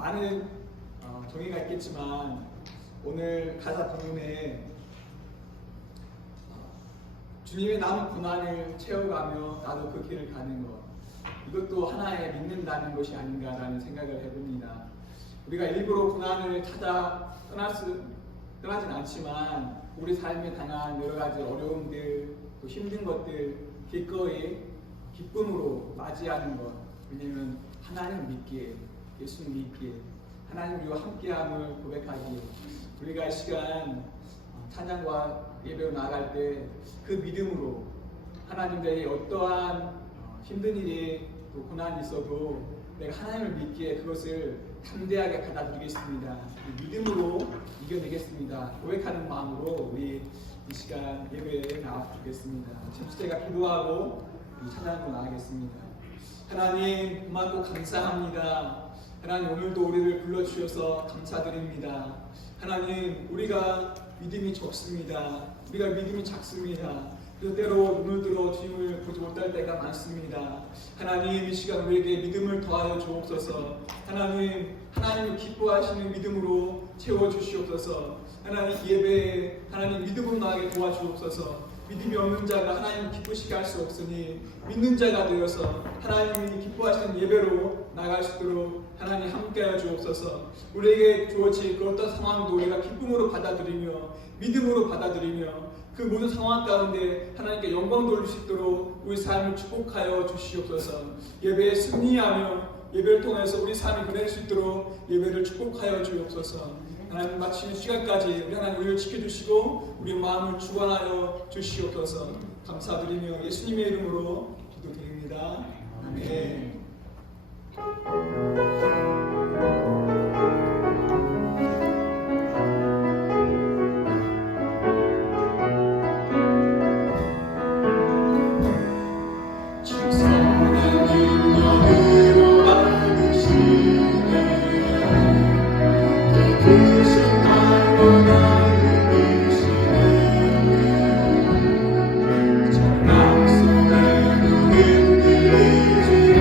많은 정의가 있겠지만 오늘 가사 부분에 주님의 남은 고난을 채워가며 나도 그 길을 가는 것, 이것도 하나의 믿는다는 것이 아닌가라는 생각을 해봅니다. 우리가 일부러 고난을 찾아 떠나진 않지만 우리 삶에 당한 여러 가지 어려움들, 또 힘든 것들 기꺼이 기쁨으로 맞이하는 것, 왜냐하면 하나님 믿기에, 예수님 믿기에, 하나님 우리와 함께함을 고백하기에, 우리가 이 시간 찬양과 예배로 나아갈 때 그 믿음으로 하나님들의 어떠한 힘든 일이 또 고난이 있어도 내가 하나님을 믿기에 그것을 담대하게 받아들이겠습니다. 믿음으로 이겨내겠습니다. 고백하는 마음으로 우리 이 시간 예배에 나왔으면 좋겠습니다. 잠시 제가 기도하고 찬양으로 나가겠습니다. 하나님 그만도 감사합니다. 하나님 오늘도 우리를 불러주셔서 감사드립니다. 하나님 우리가 믿음이 적습니다. 우리가 믿음이 작습니다. 그래서 때로 눈을 들어 주님을 보지 못할 때가 많습니다. 하나님 이 시간 우리에게 믿음을 더하여 주옵소서. 하나님을 기뻐하시는 믿음으로 채워주시옵소서. 하나님 예배에 하나님 믿음으로 나가게 도와주옵소서. 믿음이 없는 자가 하나님을 기쁘시게 할 수 없으니 믿는 자가 되어서 하나님이 기뻐하시는 예배로 나갈 수 있도록 하나님 함께하여 주옵소서. 우리에게 주어질 그 어떤 상황도 우리가 기쁨으로 받아들이며 믿음으로 받아들이며 그 모든 상황 가운데 하나님께 영광 돌릴 수 있도록 우리 삶을 축복하여 주시옵소서. 예배에 승리하며 예배를 통해서 우리 삶이 보낼 수 있도록 예배를 축복하여 주옵소서. 하나님 마치는 시간까지 우리 하나님 우리를 지켜주시고 우리 마음을 주관하여 주시옵소서. 감사드리며 예수님의 이름으로 기도드립니다. 아멘. 저 낙선의 눈을 들리지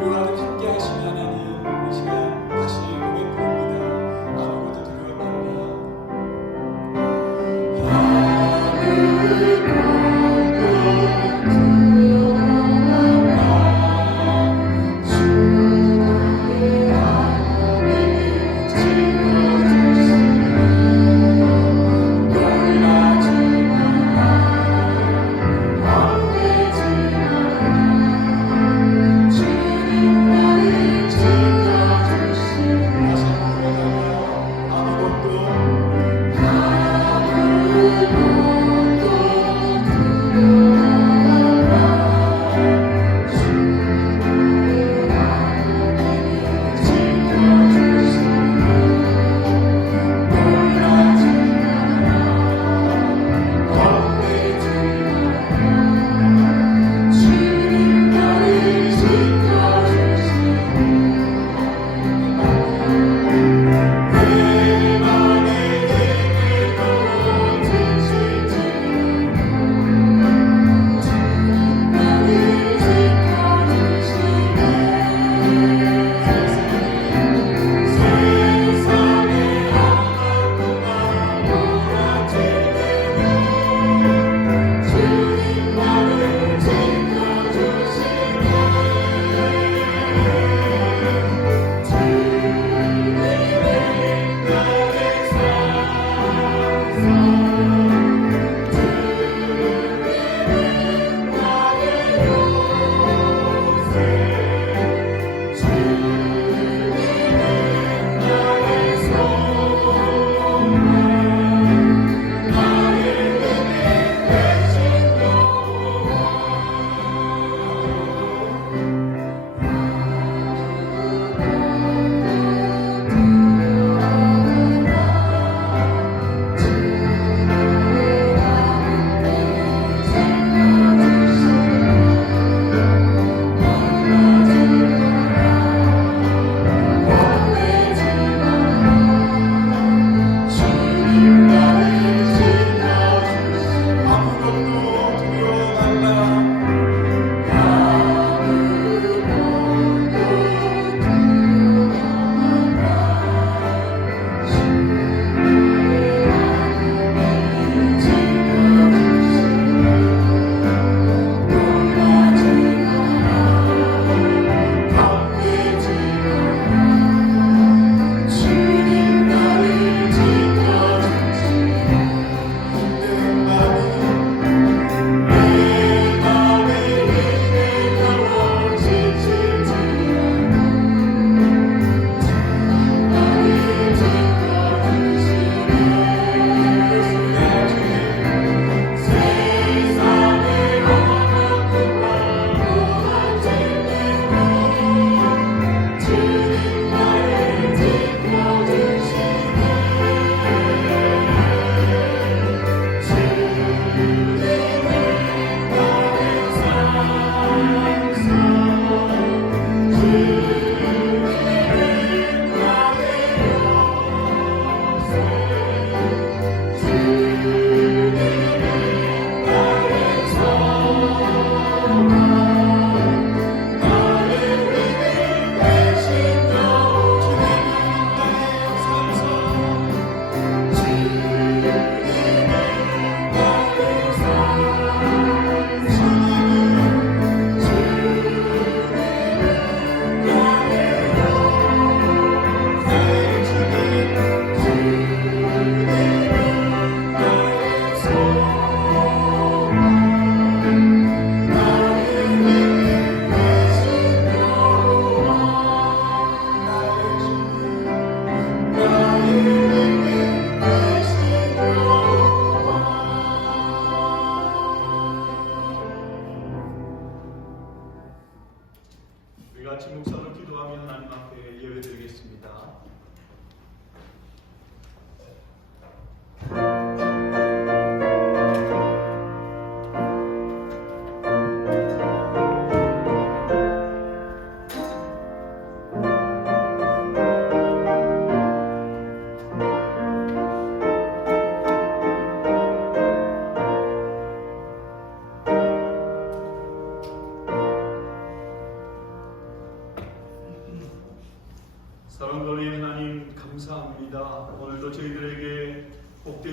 우리와 함께 하시는 하나님, 이 시간 다시 고백드립니다. 아무것도 두려워하지 말라.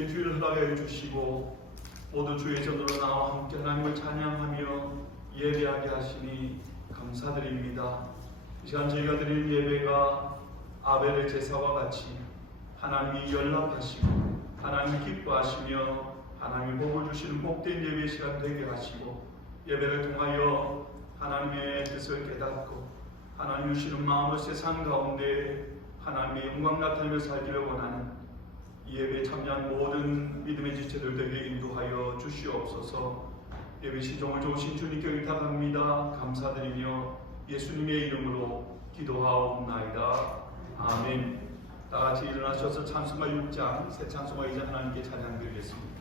우리에게 주의를 허락해 주시고 모두 주의 전으로 나와 함께 하나님을 찬양하며 예배하게 하시니 감사드립니다. 이 시간 저희가 드릴 예배가 아벨의 제사와 같이 하나님이 연락하시고 하나님이 기뻐하시며 하나님이 복을 주시는 복된 예배 시간 되게 하시고 예배를 통하여 하나님의 뜻을 깨닫고 하나님 주시는 마음을 세상 가운데 하나님의 영광 나타내며 살기를 원하는 이 예배에 참여한 모든 믿음의 지체들 되게 인도하여 주시옵소서. 예배 시종을 좋으신 주님께 의탁합니다. 감사드리며 예수님의 이름으로 기도하옵나이다. 아멘. 다 같이 일어나셔서 찬송가 6장 새 찬송가 이제 하나님께 찬양 드리겠습니다.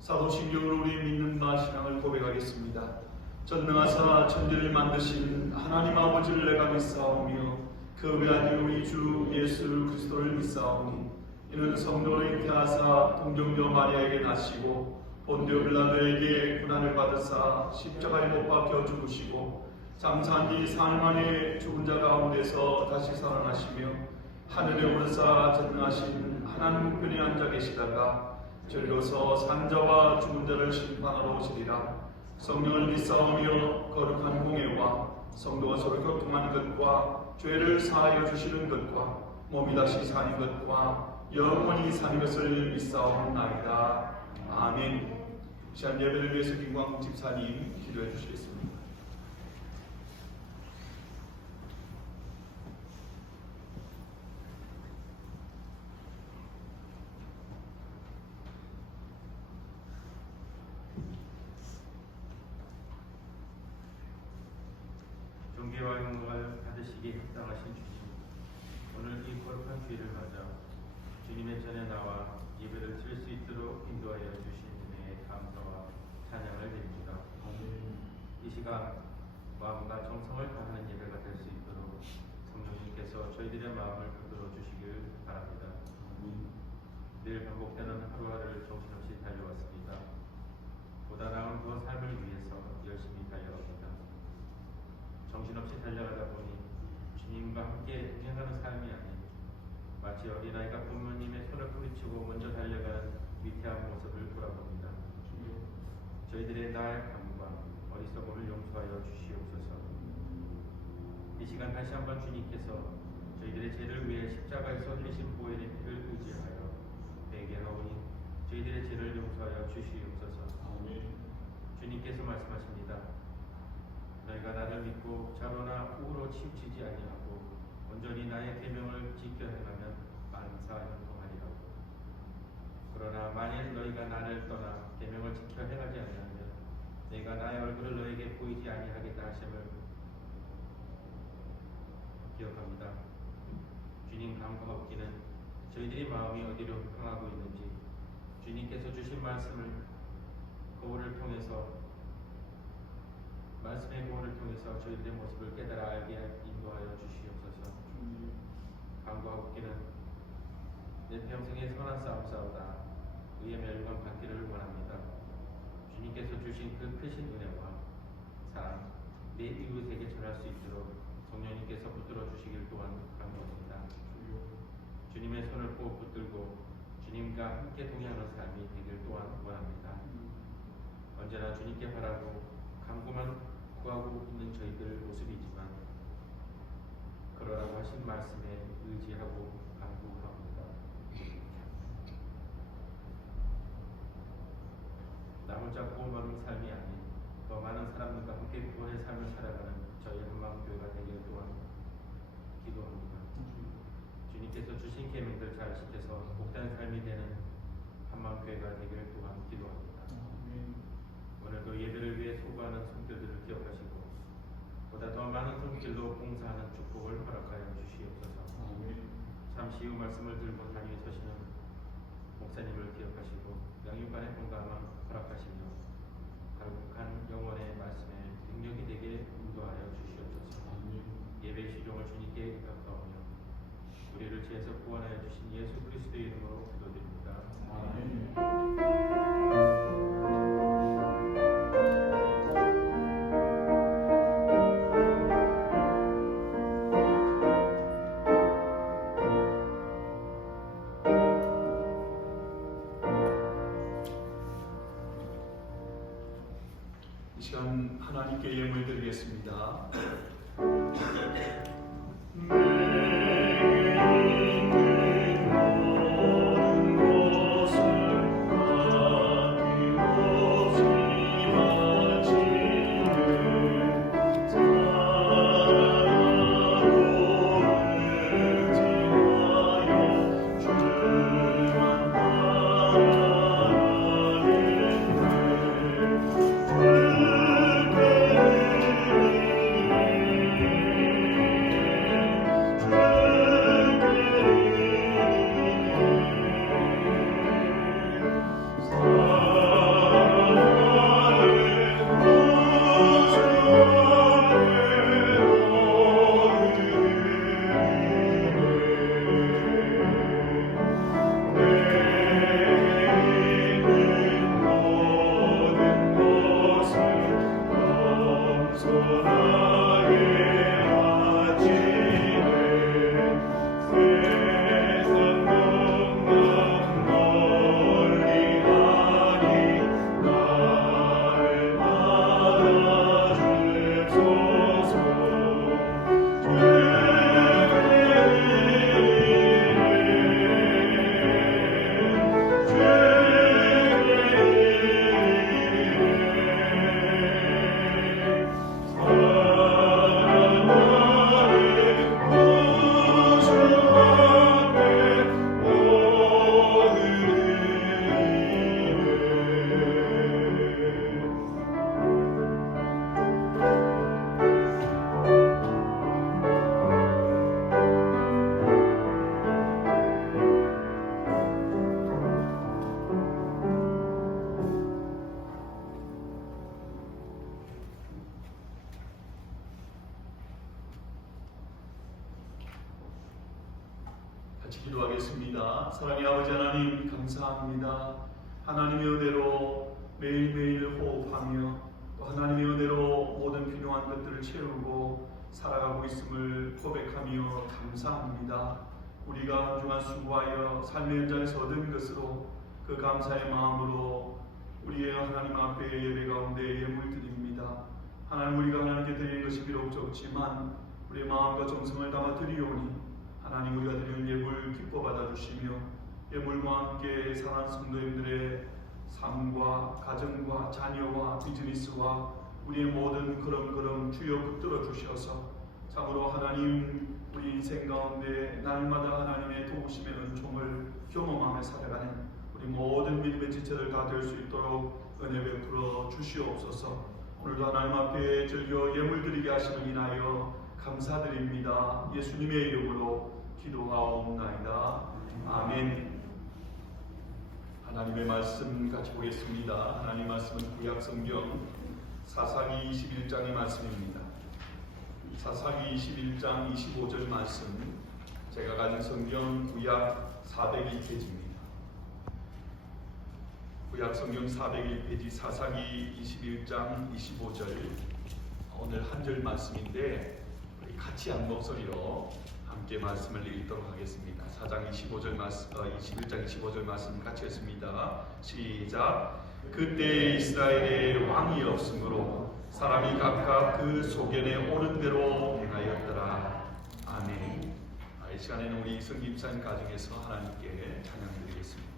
사도신경으로 우리 믿는가 신앙을 고백하겠습니다. 전능하사 천지를 만드신 하나님 아버지를 내가 믿사오며 그 외아들 우리 주 예수 그리스도를 믿사오니 이는 성도를 잉태하사 동정녀 마리아에게 나시고 본디오 빌라도에게 고난을 받으사 십자가에 못 박혀 죽으시고 장사한 지 사흘 만에 죽은 자 가운데서 다시 살아나시며 하늘에 오르사 전능하신 하나님 우편에 앉아 계시다가 저리로서 산자와 죽은 자를 심판하러 오시리라. 성령을 믿사오며 거룩한 공예와 성도가 서로 교통하는 것과 죄를 사하여 주시는 것과 몸이 다시 사는 것과 영원히 사는 것을 믿사옵나이다. 아멘. 시간 예배를 위해서 김광국 집사님 기도해 주시겠습니다. 존귀와 영광을 받으시기에 합당하신 주님, 오늘 이 거룩한 주일을 맞아 주님의 전에 나와 예배를 드릴 수 있도록 인도하여 주신 은혜에 감사와 찬양을 드립니다. 이 시간 마음과 정성을 다하는 예배가 될 수 있도록 성령님께서 저희들의 마음을 붙들어 주시길 바랍니다. 늘 반복되는 하루하루를 정신없이 달려왔습니다. 보다 나은 그 삶을 위해서 열심히 달려갑니다. 정신없이 달려가다 보니 주님과 함께 동행하는 삶이 아닌 마치 어린아이가 부모님의 손을 뿌리치고 먼저 달려가는 위태한 모습을 돌아봅니다. 저희들의 나약함과 어리석음을 용서하여 주시옵소서. 이 시간 다시 한번 주님께서 저희들의 죄를 위해 십자가에서 흘리신 보혈의 피를 의지하여 회개하오니 저희들의 죄를 용서하여 주시옵소서. 주님께서 말씀하십니다. 너희가 나를 믿고 자로나 우로 치우치지 아니하고 온전히 나의 계명을 지켜 행하면 만사형통하리라고. 그러나 만일 너희가 나를 떠나 계명을 지켜 행하지 아니하면 내가 나의 얼굴을 너에게 보이지 아니하겠다 하심을 기억합니다. 주님 감과 없기는 저희들이 마음이 어디로 향하고 있는지 주님께서 주신 말씀을 거울을 통해서 말씀의 거울을 통해서 저희들의 모습을 깨달아 알게 인도하여 주시옵소서. 간구하옵기는 내 평생에 선한 싸움 싸우다 의의 멸망 받기를 원합니다. 주님께서 주신 그 크신 은혜와 사랑 내 이웃에게 전할 수 있도록 성령님께서 붙들어 주시길 또한 간구합니다. 주님의 손을 꼭 붙들고 주님과 함께 동행하는 삶이 되길 또한 원합니다. 언제나 주님께 바라고 간구만 구하고 있는 저희들 모습이지만 그러라고 하신 말씀에 의지하고 간구합니다. 나 혼자 구원 얻는 삶이 아닌 더 많은 사람들과 함께 구원의 삶을 살아가는 저희 한마음교회가 되길 또한 기도합니다. 계명들 잘 지켜서 복된 삶이 되는 한마음교회가 되기를 또한 기도합니다. 오늘도 예배를 위해 수고하는 성도들을 기억하시고 보다 더 많은 손길로 봉사하는 축복을 허락하여 주시옵소서. 잠시 후 말씀을 들고 단위에 서시는 목사님을 기억하시고 양육간의 건강을 허락하시며 갈급한 영혼의 말씀에 능력이 되게 인도하여 주시옵소서. 예배의 시종을 주님께 부탁하오며 우리를 죄에서 구원하여 주신 예수 그리스도의 이름으로 기도드립니다. 이 시간 하나님께 예물 드리겠습니다. 같이 기도하겠습니다. 사랑의 아버지 하나님 감사합니다. 하나님의 은혜로 매일매일 호흡하며 또 하나님의 은혜로 모든 필요한 것들을 채우고 살아가고 있음을 고백하며 감사합니다. 우리가 한 주간 수고하여 삶의 현장에서 얻은 것으로 그 감사의 마음으로 우리의 하나님 앞에 예배 가운데 예물 드립니다. 하나님, 우리가 하나님께 드리는 것이 비록 적지만 우리의 마음과 정성을 담아 드리오니 하나님, 우리가 드리는 예물 기뻐 받아주시며 예물과 함께 사랑하는 성도님들의 삶과 가정과 자녀와 비즈니스와 우리의 모든 걸음걸음 주여 붙들어 주셔서 참으로 하나님, 우리 인생 가운데 날마다 하나님의 도우심의 은총을 경험하며 살아가는 우리 모든 믿음의 지체들 다 될 수 있도록 은혜 베풀어 주시옵소서. 오늘도 하나님 앞에 즐겨 예물 드리게 하심을 인하여 감사드립니다. 예수님의 이름으로 기도하옵나이다. 아멘. 하나님의 말씀 같이 보겠습니다. 하나님의 말씀은 구약 성경 사사기 21장의 말씀입니다. 사사기 21장 25절 말씀, 제가 가진 성경 구약 401페이지입니다. 구약 성경 401페이지 사사기 21장 25절, 오늘 한 절 말씀인데 우리 같이 한 목소리로 함께 말씀을 읽도록 하겠습니다. 4장 25절 말씀, 21장 25절 말씀 같이 했습니다. 시작. 그때 이스라엘에 왕이 없으므로 사람이 각각 그 소견에 옳은 대로 행하였더라. 아멘. 이 시간에는 우리 성김산 가정에서 하나님께 찬양드리겠습니다.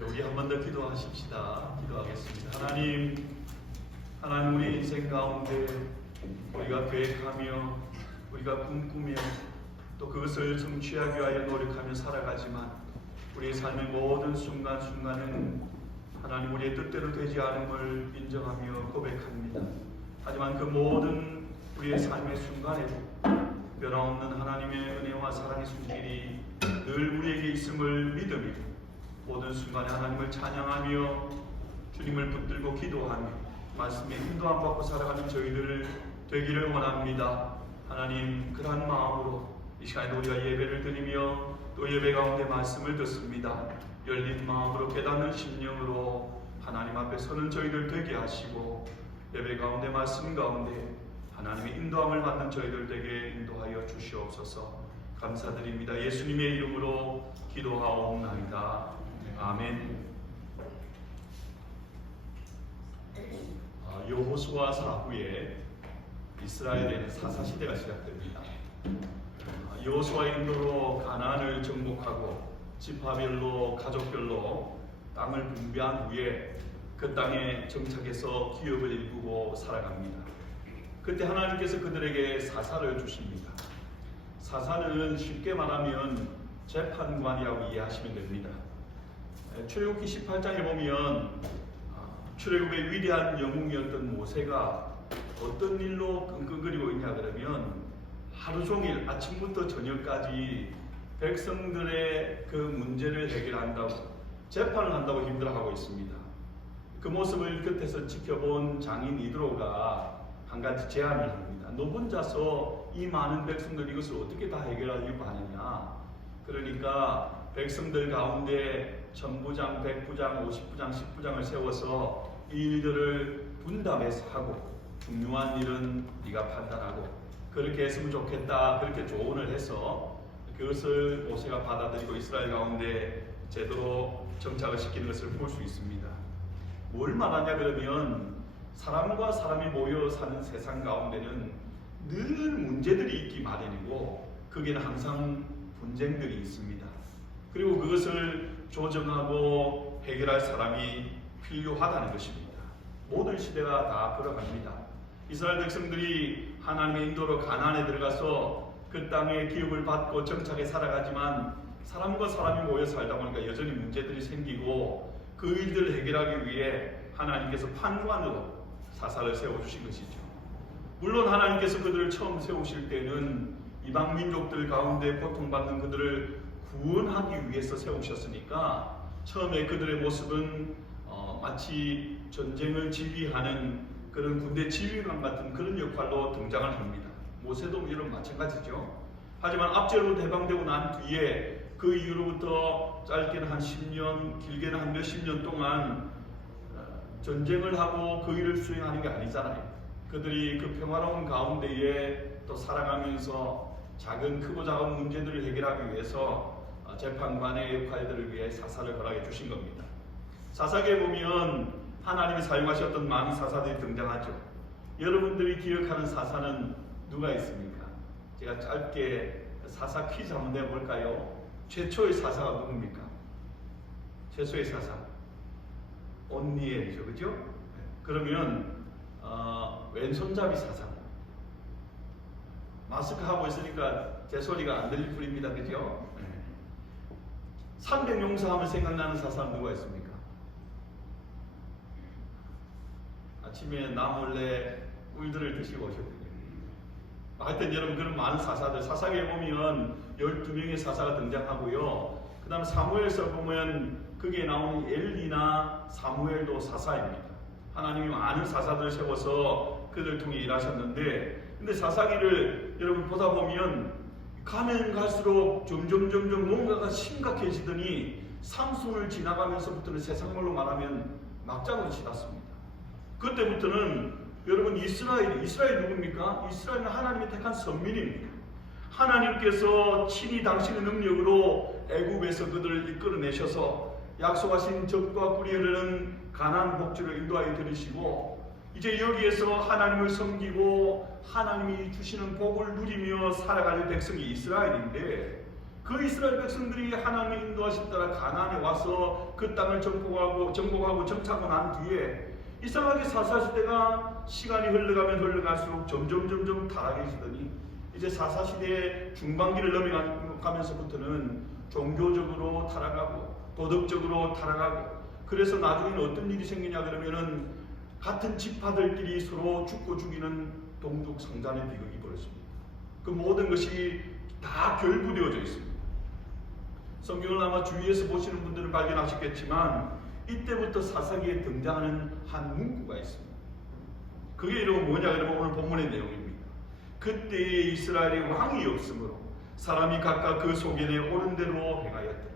우리 한 번 더 기도하십시다. 기도하겠습니다. 하나님 우리 인생 가운데 우리가 계획하며 우리가 꿈꾸며 또 그것을 성취하기 위하여 노력하며 살아가지만 우리의 삶의 모든 순간순간은 하나님 우리의 뜻대로 되지 않음을 인정하며 고백합니다. 하지만 그 모든 우리의 삶의 순간에도 변함없는 하나님의 은혜와 사랑의 손길이 늘 우리에게 있음을 믿으며 모든 순간에 하나님을 찬양하며 주님을 붙들고 기도하며 말씀에 인도함 받고 살아가는 저희들 되기를 원합니다. 하나님 그러한 마음으로 이 시간에 우리가 예배를 드리며 또 예배 가운데 말씀을 듣습니다. 열린 마음으로 깨닫는 심령으로 하나님 앞에 서는 저희들 되게 하시고 예배 가운데 말씀 가운데 하나님의 인도함을 받는 저희들 되게 인도하여 주시옵소서. 감사드립니다. 예수님의 이름으로 기도하옵나이다. 아멘. 여호수아 사후에 이스라엘에는 사사시대가 시작됩니다. 여호수아의 인도로 가나안을 정복하고 지파별로 가족별로 땅을 분배한 후에 그 땅에 정착해서 기업을 일구고 살아갑니다. 그때 하나님께서 그들에게 사사를 주십니다. 사사는 쉽게 말하면 재판관이라고 이해하시면 됩니다. 출애굽기 18장에 보면 출애굽의 위대한 영웅이었던 모세가 어떤 일로 끙끙거리고 있냐 그러면 하루 종일 아침부터 저녁까지 백성들의 그 문제를 해결한다고 재판을 한다고 힘들어하고 있습니다. 그 모습을 곁에서 지켜본 장인 이드로가 한 가지 제안을 합니다. 너 혼자서 이 많은 백성들 이것을 어떻게 다 해결하려고 하느냐. 그러니까 백성들 가운데 천부장, 백부장, 50부장, 10부장을 세워서 이 일들을 분담해서 하고 중요한 일은 네가 판단하고 그렇게 했으면 좋겠다. 그렇게 조언을 해서 그것을 모세가 받아들이고 이스라엘 가운데 제대로 정착을 시키는 것을 볼 수 있습니다. 뭘 말하냐 그러면 사람과 사람이 모여 사는 세상 가운데는 늘 문제들이 있기 마련이고 거기에는 항상 분쟁들이 있습니다. 그리고 그것을 조정하고 해결할 사람이 필요하다는 것입니다. 모든 시대가 다 그러갑니다. 이스라엘 백성들이 하나님의 인도로 가나안에 들어가서 그 땅의 기업을 받고 정착해 살아가지만 사람과 사람이 모여 살다 보니까 여전히 문제들이 생기고 그 일들을 해결하기 위해 하나님께서 판관으로 사사를 세워주신 것이죠. 물론 하나님께서 그들을 처음 세우실 때는 이방 민족들 가운데 고통받는 그들을 구원하기 위해서 세우셨으니까 처음에 그들의 모습은 마치 전쟁을 지휘하는 그런 군대 지휘관 같은 그런 역할로 등장을 합니다. 모세도 이런 마찬가지죠. 하지만 압제로 해방되고 난 뒤에 그 이후로부터 짧게는 한 10년, 길게는 한 몇십 년 동안 전쟁을 하고 그 일을 수행하는 게 아니잖아요. 그들이 그 평화로운 가운데에 또 살아가면서 크고 작은 문제들을 해결하기 위해서 재판관의 역할들을 위해 사사를 허락해 주신 겁니다. 사사기에 보면 하나님이 사용하셨던 많은 사사들이 등장하죠. 여러분들이 기억하는 사사는 누가 있습니까? 제가 짧게 사사 퀴즈 한번 내볼까요? 최초의 사사가 누굽니까? 최초의 사사 온니엘이죠, 그죠? 그러면 왼손잡이 사사. 마스크 하고 있으니까 제 소리가 안 들릴 뿐입니다, 그죠? 300용사하면 생각나는 사사는 누가 있습니까? 아침에 나 몰래 꿀들을 드시고 오셨군요. 하여튼 여러분 그런 많은 사사들, 사사기에 보면 12명의 사사가 등장하고요. 그 다음 사무엘서 보면 거기에 나오는 엘리나 사무엘도 사사입니다. 하나님이 많은 사사들을 세워서 그들을 통해 일하셨는데, 근데 사사기를 여러분 보다 보면 가면 갈수록 점점 뭔가가 심각해지더니 삼손을 지나가면서부터는 세상말로 말하면 막장으로 지났습니다. 그때부터는 여러분 이스라엘 누굽니까? 이스라엘은 하나님이 택한 선민입니다. 하나님께서 친히 당신의 능력으로 애굽에서 그들을 이끌어내셔서 약속하신 적과 꿀이 흐르는 가나안 복지로 인도하여 들으시고, 이제 여기에서 하나님을 섬기고 하나님이 주시는 복을 누리며 살아갈 백성이 이스라엘인데, 그 이스라엘 백성들이 하나님의 인도하신 따라 가나안에 와서 그 땅을 정복하고 정착하고 난 뒤에 이상하게 사사시대가 시간이 흘러갈수록 점점 타락해지더니 이제 사사시대의 중반기를 넘어가면서부터는 종교적으로 타락하고 도덕적으로 타락하고, 그래서 나중에는 어떤 일이 생기냐 그러면은 같은 지파들끼리 서로 죽고 죽이는 동족상잔의 비극이 벌어집니다. 그 모든 것이 다 결부되어져 있습니다. 성경을 아마 주위에서 보시는 분들은 발견하셨겠지만 이때부터 사사기에 등장하는 한 문구가 있습니다. 그게 이러면 뭐냐 그러면 오늘 본문의 내용입니다. 그때에 이스라엘의 왕이 없으므로 사람이 각각 그 소견에 오른 대로 행하였더라.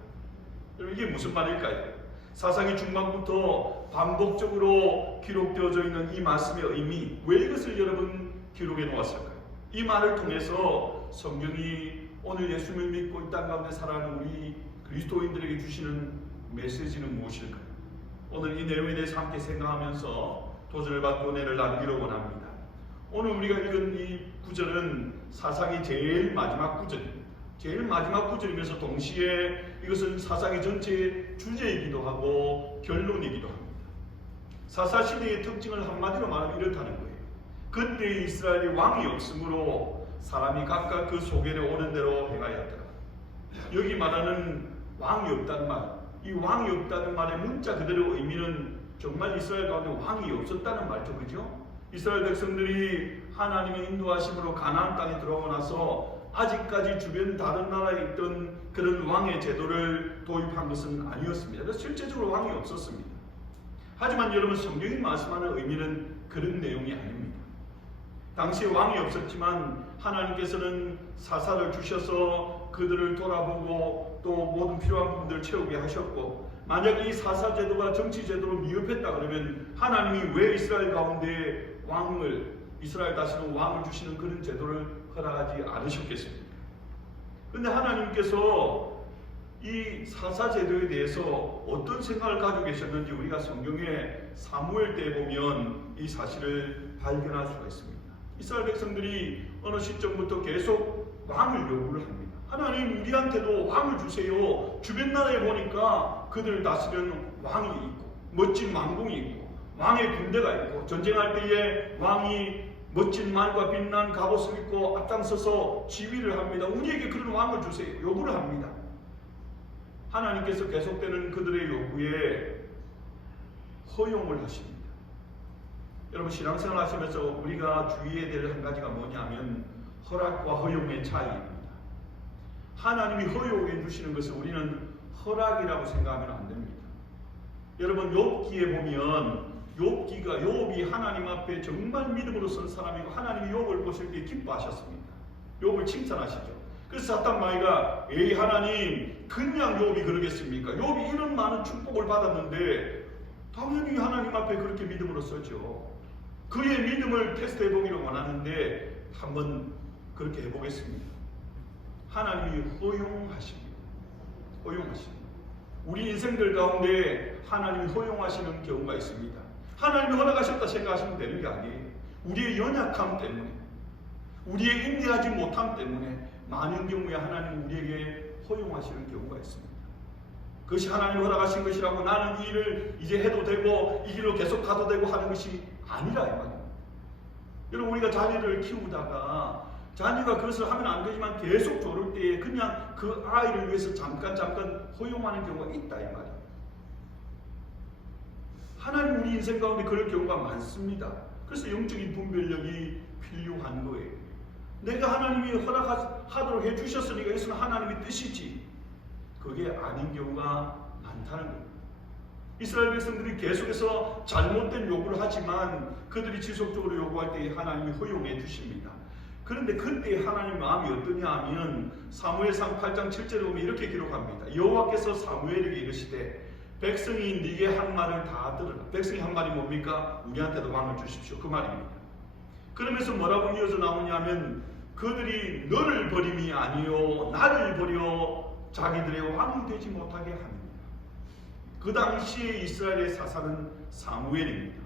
여러분 이게 무슨 말일까요? 사사기 중반부터 반복적으로 기록되어져 있는 이 말씀의 의미, 왜 이것을 여러분 기록해 놓았을까요? 이 말을 통해서 성경이 오늘 예수님을 믿고 이 땅 가운데 살아가는 우리 그리스도인들에게 주시는 메시지는 무엇일까요? 오늘 이 내용에 대해서 함께 생각하면서 도전을 받고 은혜를 나누기를 원합니다. 오늘 우리가 읽은 이 구절은 사사기 제일 마지막 구절입니다. 제일 마지막 구절이면서 동시에 이것은 사사기 전체의 주제이기도 하고 결론이기도 합니다. 사사시대의 특징을 한마디로 말하면 이렇다는 거예요. 그때 이스라엘이 왕이 없으므로 사람이 각각 그 소견에 오는 대로 행하였더라. 여기 말하는 왕이 없다는 말, 이 왕이 없다는 말의 문자 그대로 의미는 정말 이스라엘 가운데 왕이 없었다는 말이죠, 그죠? 이스라엘 백성들이 하나님의 인도하심으로 가나안 땅에 들어오고 나서 아직까지 주변 다른 나라에 있던 그런 왕의 제도를 도입한 것은 아니었습니다. 그래서 실제적으로 왕이 없었습니다. 하지만 여러분 성경이 말씀하는 의미는 그런 내용이 아닙니다. 당시에 왕이 없었지만 하나님께서는 사사를 주셔서 그들을 돌아보고 또 모든 필요한 부분들을 채우게 하셨고, 만약 이 사사 제도가 정치 제도로 미흡했다 그러면 하나님이 왜 이스라엘 가운데 이스라엘 다시는 왕을 주시는 그런 제도를 허락하지 않으셨겠습니까? 그런데 하나님께서 이 사사 제도에 대해서 어떤 생각을 가지고 계셨는지 우리가 성경의 사무엘 때에 보면 이 사실을 발견할 수가 있습니다. 이스라엘 백성들이 어느 시점부터 계속 왕을 요구를 합니다. 하나님 우리한테도 왕을 주세요. 주변 나라에 보니까 그들을 다스리는 왕이 있고 멋진 왕궁이 있고 왕의 군대가 있고 전쟁할 때에 왕이 멋진 말과 빛난 갑옷을 입고 앞장서서 지휘를 합니다. 우리에게 그런 왕을 주세요. 요구를 합니다. 하나님께서 계속되는 그들의 요구에 허용을 하십니다. 여러분 신앙생활 하시면서 우리가 주의해야 될 한 가지가 뭐냐면 허락과 허용의 차이입니다. 하나님이 허용해 주시는 것을 우리는 허락이라고 생각하면 안 됩니다. 여러분 욥기에 보면 욥이 하나님 앞에 정말 믿음으로 선 사람이고 하나님이 욥을 보실 때 기뻐하셨습니다. 욥을 칭찬하시죠. 그래서 사탄 마귀가 에이 하나님 그냥 욥이 그러겠습니까? 욥이 이런 많은 축복을 받았는데 당연히 하나님 앞에 그렇게 믿음으로 서죠. 그의 믿음을 테스트해 보기를 원하는데 한번 그렇게 해보겠습니다. 하나님이 허용하십니다. 허용하십니다. 우리 인생들 가운데 하나님이 허용하시는 경우가 있습니다. 하나님이 허락하셨다 생각하시면 되는 게 아니에요. 우리의 연약함 때문에, 우리의 인내하지 못함 때문에 많은 경우에 하나님 우리에게 허용하시는 경우가 있습니다. 그것이 하나님이 허락하신 것이라고 나는 이 일을 이제 해도 되고 이 길로 계속 가도 되고 하는 것이 아니라 이 말이에요. 여러분, 우리가 자녀를 키우다가 자녀가 그것을 하면 안 되지만 계속 조를 때에 그냥 그 아이를 위해서 잠깐 허용하는 경우가 있다 이 말이에요. 하나님 우리 인생 가운데 그럴 경우가 많습니다. 그래서 영적인 분별력이 필요한 거예요. 내가 하나님이 허락하도록 해주셨으니까 이것은 하나님의 뜻이지, 그게 아닌 경우가 많다는 거예요. 이스라엘 백성들이 계속해서 잘못된 요구를 하지만 그들이 지속적으로 요구할 때 하나님이 허용해 주십니다. 그런데 그때 하나님 마음이 어떠냐 하면 사무엘상 8장 7절에 보면 이렇게 기록합니다. 여호와께서 사무엘에게 이르시되 백성이 네게 한 말을 다 들으라. 백성이 한 말이 뭡니까? 우리한테도 왕을 주십시오, 그 말입니다. 그러면서 뭐라고 이어져 나오냐면 그들이 너를 버림이 아니요 나를 버려 자기들의 왕이 되지 못하게 합니다. 그 당시에 이스라엘의 사사는 사무엘입니다.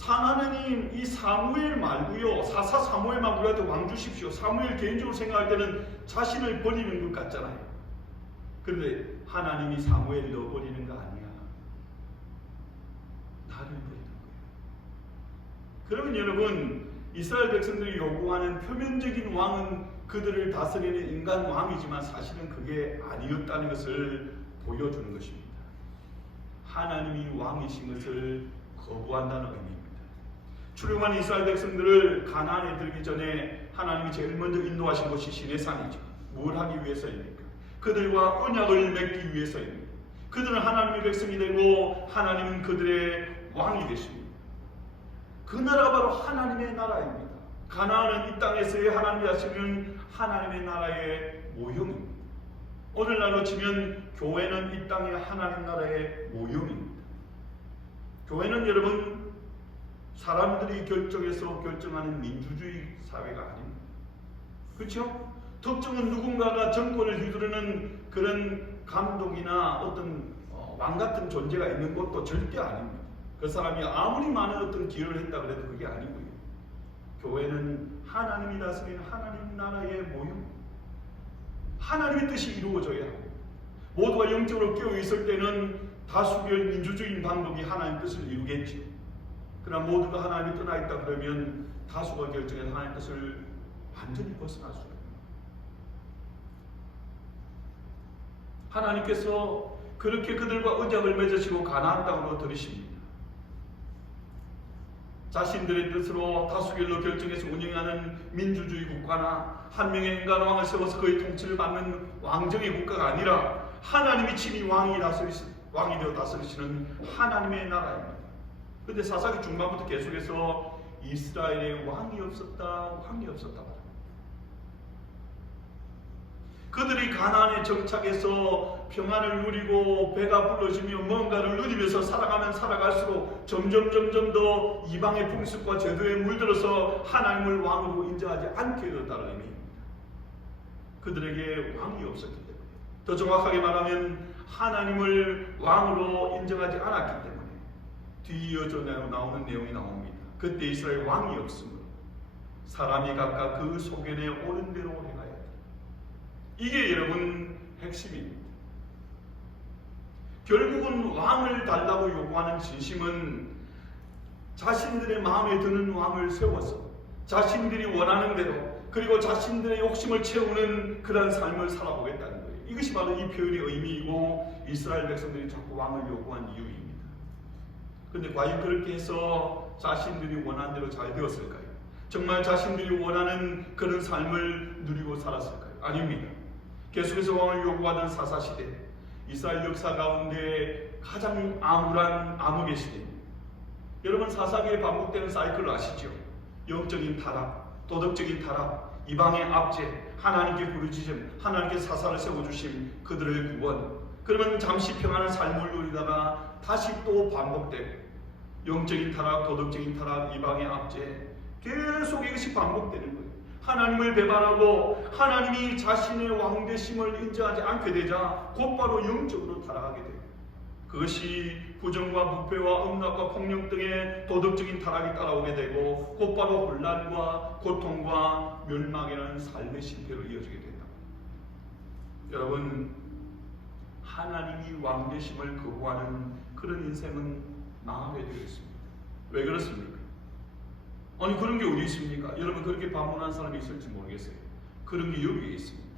하나님 이 사무엘 말고요, 사사 사무엘만 우리한테 왕 주십시오. 사무엘 개인적으로 생각할 때는 자신을 버리는 것 같잖아요. 그런데 하나님이 사무엘 너 버리는 거 아니야, 나를 버리는 거예요. 그러면 여러분, 이스라엘 백성들이 요구하는 표면적인 왕은 그들을 다스리는 인간 왕이지만 사실은 그게 아니었다는 것을 보여주는 것입니다. 하나님이 왕이신 것을 거부한다는 의미입니다. 출애굽한 이스라엘 백성들을 가나안에 들기 전에 하나님이 제일 먼저 인도하신 곳이 시내산이죠. 뭘 하기 위해서입니까? 그들과 언약을 맺기 위해서입니다. 그들은 하나님의 백성이 되고 하나님은 그들의 왕이 되십니다. 그 나라가 바로 하나님의 나라입니다. 가나안은 이 땅에서의 하나님이 하시는 하나님의 나라의 모형입니다. 오늘날로 치면 교회는 이 땅의 하나님 나라의 모형입니다. 교회는 여러분 사람들이 결정해서 결정하는 민주주의 사회가 아닙니다. 그렇죠? 특정한 누군가가 정권을 휘두르는 그런 감독이나 어떤 왕 같은 존재가 있는 것도 절대 아닙니다. 그 사람이 아무리 많은 어떤 기여를 했다 그래도 그게 아니고요. 교회는 하나님이 다스리는 하나님 나라의 모형, 하나님의 뜻이 이루어져야 합니다. 모두가 영적으로 깨어 있을 때는 다수결 민주주의 방법이 하나님의 뜻을 이루겠죠. 그러나 모두가 하나님이 떠나 있다 그러면 다수가 결정해서 하나님의 뜻을 완전히 벗어날 수가 있습니다. 하나님께서 그렇게 그들과 언약을 맺으시고 가나안 땅으로 들이십니다. 자신들의 뜻으로 다수결로 결정해서 운영하는 민주주의 국가나 한 명의 인간 왕을 세워서 그의 통치를 받는 왕정의 국가가 아니라 하나님이 친히 왕이 되어 다스리시는 하나님의 나라입니다. 그런데 사사기 중반부터 계속해서 이스라엘에 왕이 없었다 말합니다. 그들이 가나안에 정착해서 평안을 누리고 배가 불러지며 뭔가를 누리면서 살아가면 살아갈수록 점점 더 이방의 풍습과 제도에 물들어서 하나님을 왕으로 인정하지 않게 되었다는 의미입니다. 그들에게 왕이 없었기 때문에, 더 정확하게 말하면 하나님을 왕으로 인정하지 않았기 때문에 뒤이어져 나오는 내용이 나옵니다. 그때 이스라엘 왕이 없으므로 사람이 각각 그 소견에 옳은 대로 행하여 이게 여러분 핵심입니다. 결국은 왕을 달라고 요구하는 진심은 자신들의 마음에 드는 왕을 세워서 자신들이 원하는 대로 그리고 자신들의 욕심을 채우는 그런 삶을 살아보겠다는 거예요. 이것이 바로 이 표현의 의미이고 이스라엘 백성들이 자꾸 왕을 요구한 이유입니다. 그런데 과연 그렇게 해서 자신들이 원하는 대로 잘 되었을까요? 정말 자신들이 원하는 그런 삶을 누리고 살았을까요? 아닙니다. 계속해서 왕을 요구하던 사사시대, 이스라엘 역사 가운데 가장 암울한 암흑의 시대입니다. 여러분, 사사기에 반복되는 사이클을 아시죠? 영적인 타락, 도덕적인 타락, 이방의 압제, 하나님께 부르짖음, 하나님께 사사를 세워주심, 그들의 구원. 그러면 잠시 평안한 삶을 누리다가 다시 또 반복되고 영적인 타락, 도덕적인 타락, 이방의 압제, 계속 이것이 반복되는 거예요. 하나님을 배반하고 하나님이 자신의 왕되심을 인정하지 않게 되자 곧바로 영적으로 타락하게 돼요. 그것이 부정과 부패와 음란과 폭력 등의 도덕적인 타락이 따라오게 되고 곧바로 혼란과 고통과 멸망이라는 삶의 실패로 이어지게 된다. 여러분, 하나님이 왕되심을 거부하는 그런 인생은 망하게 되어 있습니다. 왜 그렇습니까? 아니, 그런 게 어디 있습니까? 여러분, 그렇게 반문한 사람이 있을지 모르겠어요. 그런 게 여기에 있습니다.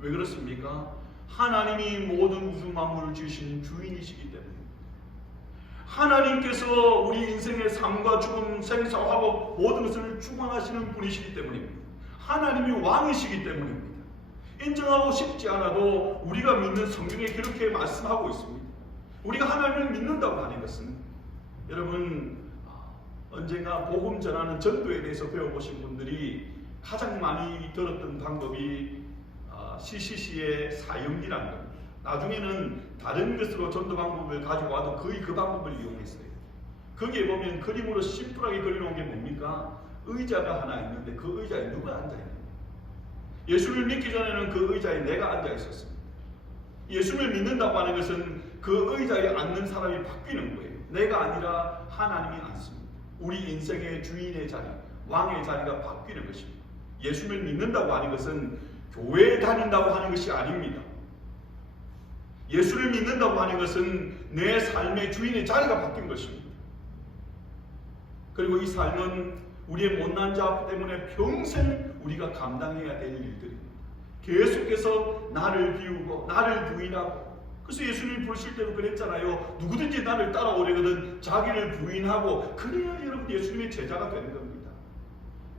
왜 그렇습니까? 하나님이 모든 우주 만물을 지으신 주인이시기 때문입니다. 하나님께서 우리 인생의 삶과 죽음, 생사하고 모든 것을 주관하시는 분이시기 때문입니다. 하나님이 왕이시기 때문입니다. 인정하고 싶지 않아도 우리가 믿는 성경에 그렇게 말씀하고 있습니다. 우리가 하나님을 믿는다고 하는 것은, 여러분, 언젠가 복음 전하는 전도에 대해서 배워보신 분들이 가장 많이 들었던 방법이 CCC의 사형기라는 겁니다. 나중에는 다른 것으로 전도 방법을 가지고 와도 거의 그 방법을 이용했어요. 거기에 보면 그림으로 심플하게 그려놓은 게 뭡니까? 의자가 하나 있는데 그 의자에 누가 앉아있는 거예요? 예수를 믿기 전에는 그 의자에 내가 앉아 있었습니다. 예수를 믿는다고 하는 것은 그 의자에 앉는 사람이 바뀌는 거예요. 내가 아니라 하나님이 앉습니다. 우리 인생의 주인의 자리, 왕의 자리가 바뀌는 것입니다. 예수를 믿는다고 하는 것은 교회에 다닌다고 하는 것이 아닙니다. 예수를 믿는다고 하는 것은 내 삶의 주인의 자리가 바뀐 것입니다. 그리고 이 삶은 우리의 못난 자 때문에 평생 우리가 감당해야 될 일들입니다. 계속해서 나를 비우고 나를 부인하고, 그래서 예수님 부르실 때도 그랬잖아요. 누구든지 나를 따라오려거든 자기를 부인하고, 그래야 여러분 예수님의 제자가 되는 겁니다.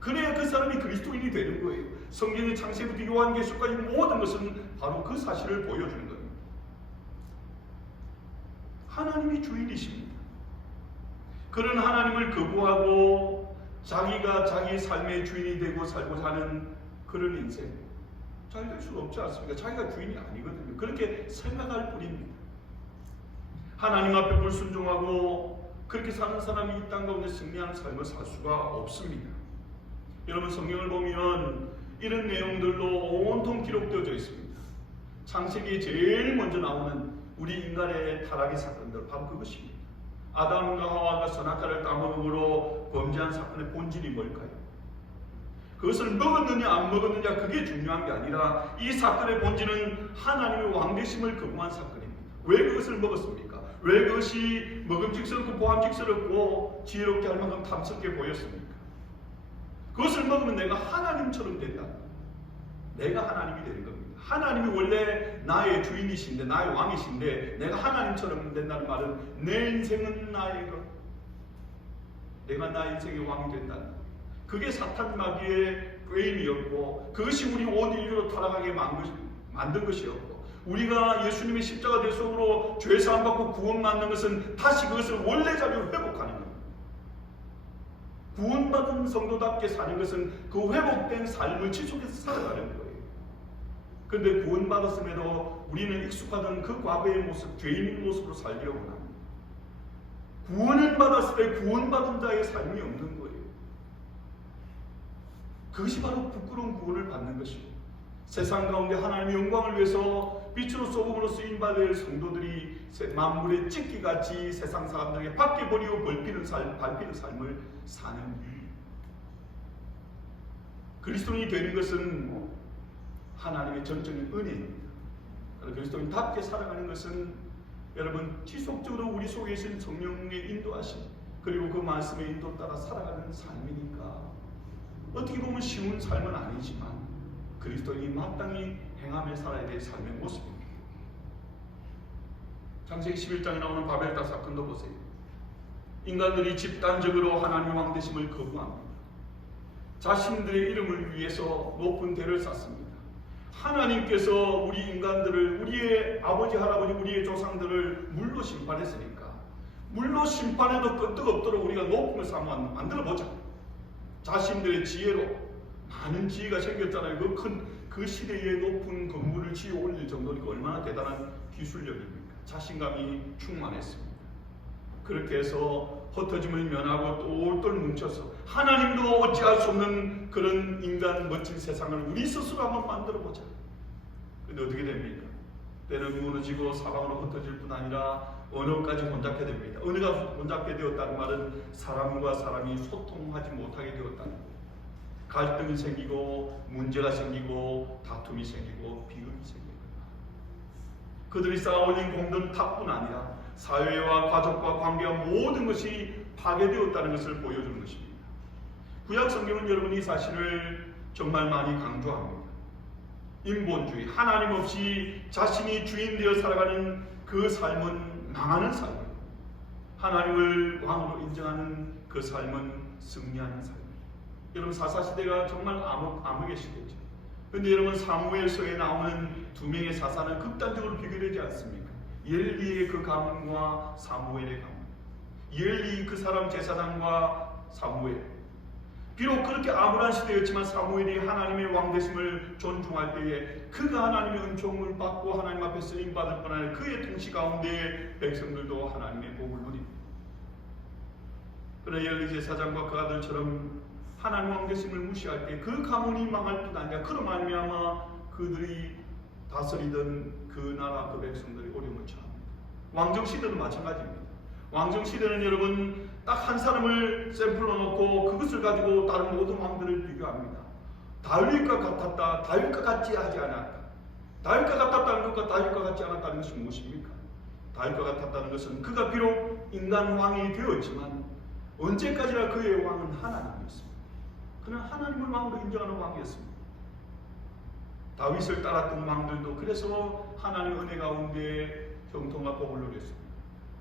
그래야 그 사람이 그리스도인이 되는 거예요. 성경의 창세부터 요한계시까지 모든 것은 바로 그 사실을 보여주는 겁니다. 하나님이 주인이십니다. 그런 하나님을 거부하고 자기가 자기 삶의 주인이 되고 살고자 하는 그런 인생, 잘 될 수는 없지 않습니까? 자기가 주인이 아니거든요. 그렇게 생각할 뿐입니다. 하나님 앞에 불순종하고 그렇게 사는 사람이 이 땅 가운데 승리하는 삶을 살 수가 없습니다. 여러분, 성경을 보면 이런 내용들로 온통 기록되어져 있습니다. 창세기에 제일 먼저 나오는 우리 인간의 타락의 사건들, 바로 그것입니다. 아담과 하와가 선악과를 따먹음으로 범죄한 사건의 본질이 뭘까요? 그것을 먹었느냐 안 먹었느냐 그게 중요한 게 아니라 이 사건의 본질은 하나님의 왕되심을 거부한 사건입니다. 왜 그것을 먹었습니까? 왜 그것이 먹음직스럽고 보암직스럽고 지혜롭게 할 만큼 탐스럽게 보였습니까? 그것을 먹으면 내가 하나님처럼 된다. 내가 하나님이 되는 겁니다. 하나님이 원래 나의 주인이신데, 나의 왕이신데, 내가 하나님처럼 된다는 말은 내 인생은 나의 것, 내가 나의 인생의 왕이 된다는 것. 그게 사탄 마귀의 게임이었고, 그것이 우리 온 인류로 타락하게 만든 것이었고, 우리가 예수님의 십자가 대속으로 죄사함 받고 구원받는 것은 다시 그것을 원래 자리로 회복하는 겁니다. 구원받은 성도답게 사는 것은 그 회복된 삶을 지속해서 살아가는 거예요. 그런데 구원받았음에도 우리는 익숙하던 그 과거의 모습, 죄인의 모습으로 살기를 원합니다. 구원을 받았을 때 구원받은 자의 삶이 없는 거예요. 그것이 바로 부끄러운 구원을 받는 것입니다. 세상 가운데 하나님의 영광을 위해서 빛으로 소금으로 쓰임받을 성도들이 만물의 찢기같이 세상 사람들에게 바뀌어버리고 밟히는 삶을 사는 일. 그리스도인이 되는 것은 하나님의 전적인 은혜입니다. 그리스도인답게 살아가는 것은 여러분 지속적으로 우리 속에 있는 성령의 인도하심, 그리고 그 말씀의 인도 따라 살아가는 삶이니까 어떻게 보면 쉬운 삶은 아니지만 그리스도인이 마땅히 행하며 살아야 될 삶의 모습입니다. 창세기 11장에 나오는 바벨탑 사건도 보세요. 인간들이 집단적으로 하나님 왕되심을 거부합니다. 자신들의 이름을 위해서 높은 대를 쌓습니다. 하나님께서 우리 인간들을, 우리의 아버지, 할아버지, 우리의 조상들을 물로 심판했으니까 물로 심판해도 끄떡없도록 우리가 높은 것을 한번 만들어보자. 자신들의 지혜로 많은 지혜가 생겼잖아요. 그 시대에 높은 건물을 지어 올릴 정도니까 얼마나 대단한 기술력입니까? 자신감이 충만했습니다. 그렇게 해서 흩어짐을 면하고 똘똘 뭉쳐서 하나님도 어찌할 수 없는 그런 인간 멋진 세상을 우리 스스로 한번 만들어보자. 근데 어떻게 됩니까? 때는 무너지고 사방으로 흩어질 뿐 아니라 언어까지 혼잡게 됩니다. 언어가 혼잡게 되었다는 말은 사람과 사람이 소통하지 못하게 되었다는 거예요. 갈등이 생기고 문제가 생기고 다툼이 생기고 비극이 생깁니다. 그들이 쌓아올린 공동탑뿐 아니라 사회와 가족과 관계와 모든 것이 파괴되었다는 것을 보여주는 것입니다. 구약 성경은 여러분 이 사실을 정말 많이 강조합니다. 인본주의, 하나님 없이 자신이 주인 되어 살아가는 그 삶은 망하는 삶이에요. 하나님을 왕으로 인정하는 그 삶은 승리하는 삶이에요. 여러분 사사시대가 정말 암흑의시대죠. 그런데 여러분 사무엘서에 나오는 두 명의 사사는 극단적으로 비교되지 않습니까? 엘리의 그 가문과 사무엘의 가문, 엘리 그 사람 제사장과 사무엘. 비록 그렇게 암울한 시대였지만 사무엘이 하나님의 왕되심을 존중할 때에 그가 하나님의 은총을 받고 하나님 앞에 쓰임받을 뿐 아니라 그의 통치 가운데 백성들도 하나님의 복을 누립니다. 그러나 엘리 제사장과 그 아들처럼 하나님 왕되심을 무시할 때 그 가문이 망할 뿐 아니라 그로 말미암아 그들이 다스리던 그 나라 그 백성들이 어려움을 처합니다. 왕정시대는 마찬가지입니다. 왕정시대는 여러분 딱 한 사람을 샘플로 놓고 그것을 가지고 다른 모든 왕들을 비교합니다. 다윗과 같았다, 다윗과 같지 하지 않았다. 다윗과 같았다는 것과 다윗과 같지 않았다는 것이 무엇입니까? 다윗과 같았다는 것은 그가 비록 인간 왕이 되었지만 언제까지나 그의 왕은 하나님이었습니다. 그는 하나님을 왕으로 인정하는 왕이었습니다. 다윗을 따랐던 왕들도 그래서 하나님의 은혜 가운데 형통과 복을 누렸습니다.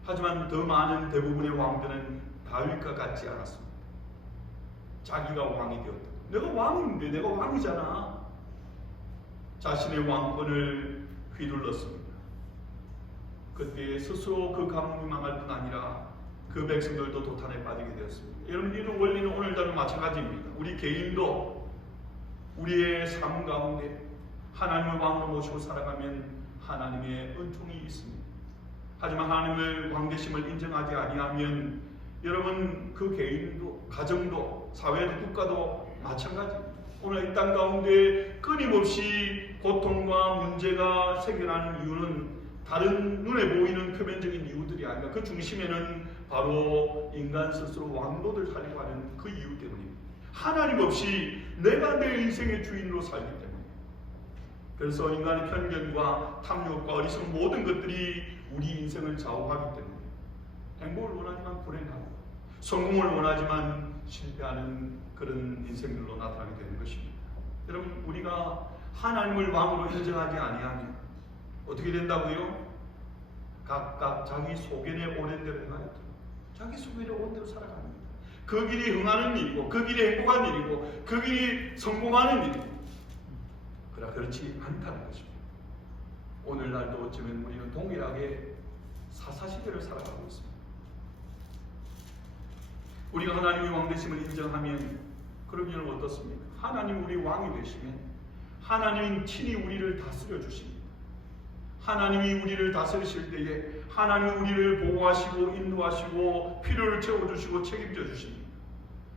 하지만 더 많은 대부분의 왕들은 다윗과 같지 않았습니다. 자기가 왕이 되었다. 내가 왕인데 내가 왕이잖아. 자신의 왕권을 휘둘렀습니다. 그때 스스로 그 가문이 망할 뿐 아니라 그 백성들도 도탄에 빠지게 되었습니다. 여러분 이런 원리는 오늘도 마찬가지입니다. 우리 개인도 우리의 삶 가운데 하나님을 왕으로 모시고 살아가면 하나님의 은총이 있습니다. 하지만 하나님을 왕되심을 인정하지 아니하면 여러분 그 개인도 가정도 사회도 국가도 마찬가지입니다. 오늘 이 땅 가운데 끊임없이 고통과 문제가 생겨나는 이유는 다른 눈에 보이는 표면적인 이유들이 아니라 그 중심에는 바로 인간 스스로 왕노를 하려고 하는 그 이유 때문입니다. 하나님 없이 내가 내 인생의 주인으로 살기 때문에. 그래서 인간의 편견과 탐욕과 어리석은 모든 것들이 우리 인생을 좌우하기 때문에 행복을 원하지만 불행하고 성공을 원하지만 실패하는 그런 인생들로 나타나게 되는 것입니다. 여러분 우리가 하나님을 왕으로 인정하지 아니하면 어떻게 된다고요? 각각 자기 소견에 오는 대로 행하였다. 자기 소견에 온 대로 살아갑니다. 그 길이 흥하는 일이고 그 길이 행복한 일이고 그 길이 성공하는 일이고 그러나 그렇지 않다는 것입니다. 오늘날도 어쩌면 우리는 동일하게 사사시대를 살아가고 있습니다. 우리가 하나님의 왕되심을 인정하면 그러면 어떻습니까? 하나님 우리 왕이 되시면 하나님은 친히 우리를 다스려 주십니다. 하나님이 우리를 다스리실 때에 하나님이 우리를 보호하시고 인도하시고 필요를 채워주시고 책임져 주십니다.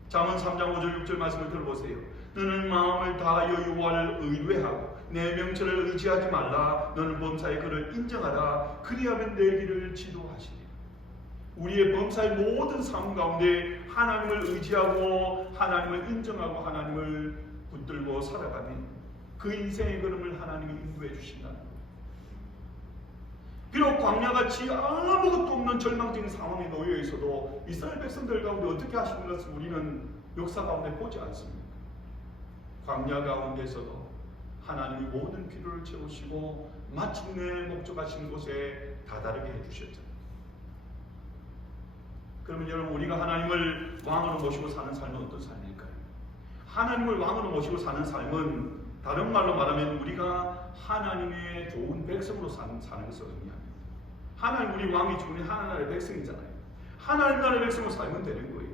잠언 3장 5절 6절 말씀을 들어보세요. 너는 마음을 다하여 여호와를 의뢰하고 내 명철을 의지하지 말라. 너는 범사의 그를 인정하라. 그리하면 내 길을 지도하시리라. 우리의 범사의 모든 삶 가운데 하나님을 의지하고 하나님을 인정하고 하나님을 붙들고 살아가면 그 인생의 걸음을 하나님이 인도해 주신다는 거예요. 비록 광야같이 아무것도 없는 절망적인 상황에 놓여 있어도 이스라엘 백성들 가운데 어떻게 하시는 것을 우리는 역사 가운데 보지 않습니다. 광야 가운데서도 하나님이 모든 필요를 채우시고 마침내 목적하신 곳에 다다르게 해주셨잖아요. 그러면 여러분 우리가 하나님을 왕으로 모시고 사는 삶은 어떤 삶일까요? 하나님을 왕으로 모시고 사는 삶은 다른 말로 말하면 우리가 하나님의 좋은 백성으로 사는 것을 의미합니다. 하나님 우리 왕이 주는 하나님 나라의 백성이잖아요. 하나님 나라의 백성으로 살면 되는 거예요.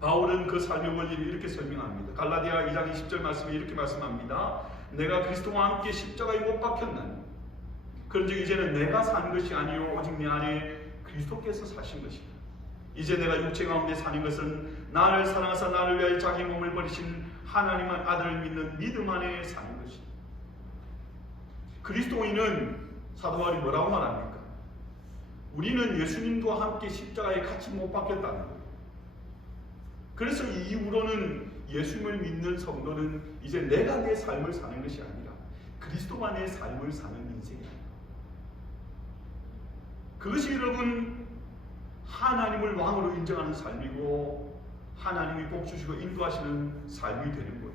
바울은 그 삶의 원리를 이렇게 설명합니다. 갈라디아 2장 20절 말씀에 이렇게 말씀합니다. 내가 그리스도와 함께 십자가에 못 박혔나니 그런즉 이제는 내가 사는 것이 아니요 오직 내 안에 그리스도께서 사신 것이다. 이제 내가 육체 가운데 사는 것은 나를 사랑하사 나를 위하여 자기 몸을 버리신 하나님의 아들을 믿는 믿음 안에 사는 것이다. 그리스도인은 사도 바울이 뭐라고 말합니까? 우리는 예수님과 함께 십자가에 같이 못 박혔다는 거예요. 그래서 이후로는 예수님을 믿는 성도는 이제 내가 내 삶을 사는 것이 아니라 그리스도가 내 삶을 사는 인생이다. 그것이 여러분 하나님을 왕으로 인정하는 삶이고 하나님이 복 주시고 인도하시는 삶이 되는 거예요.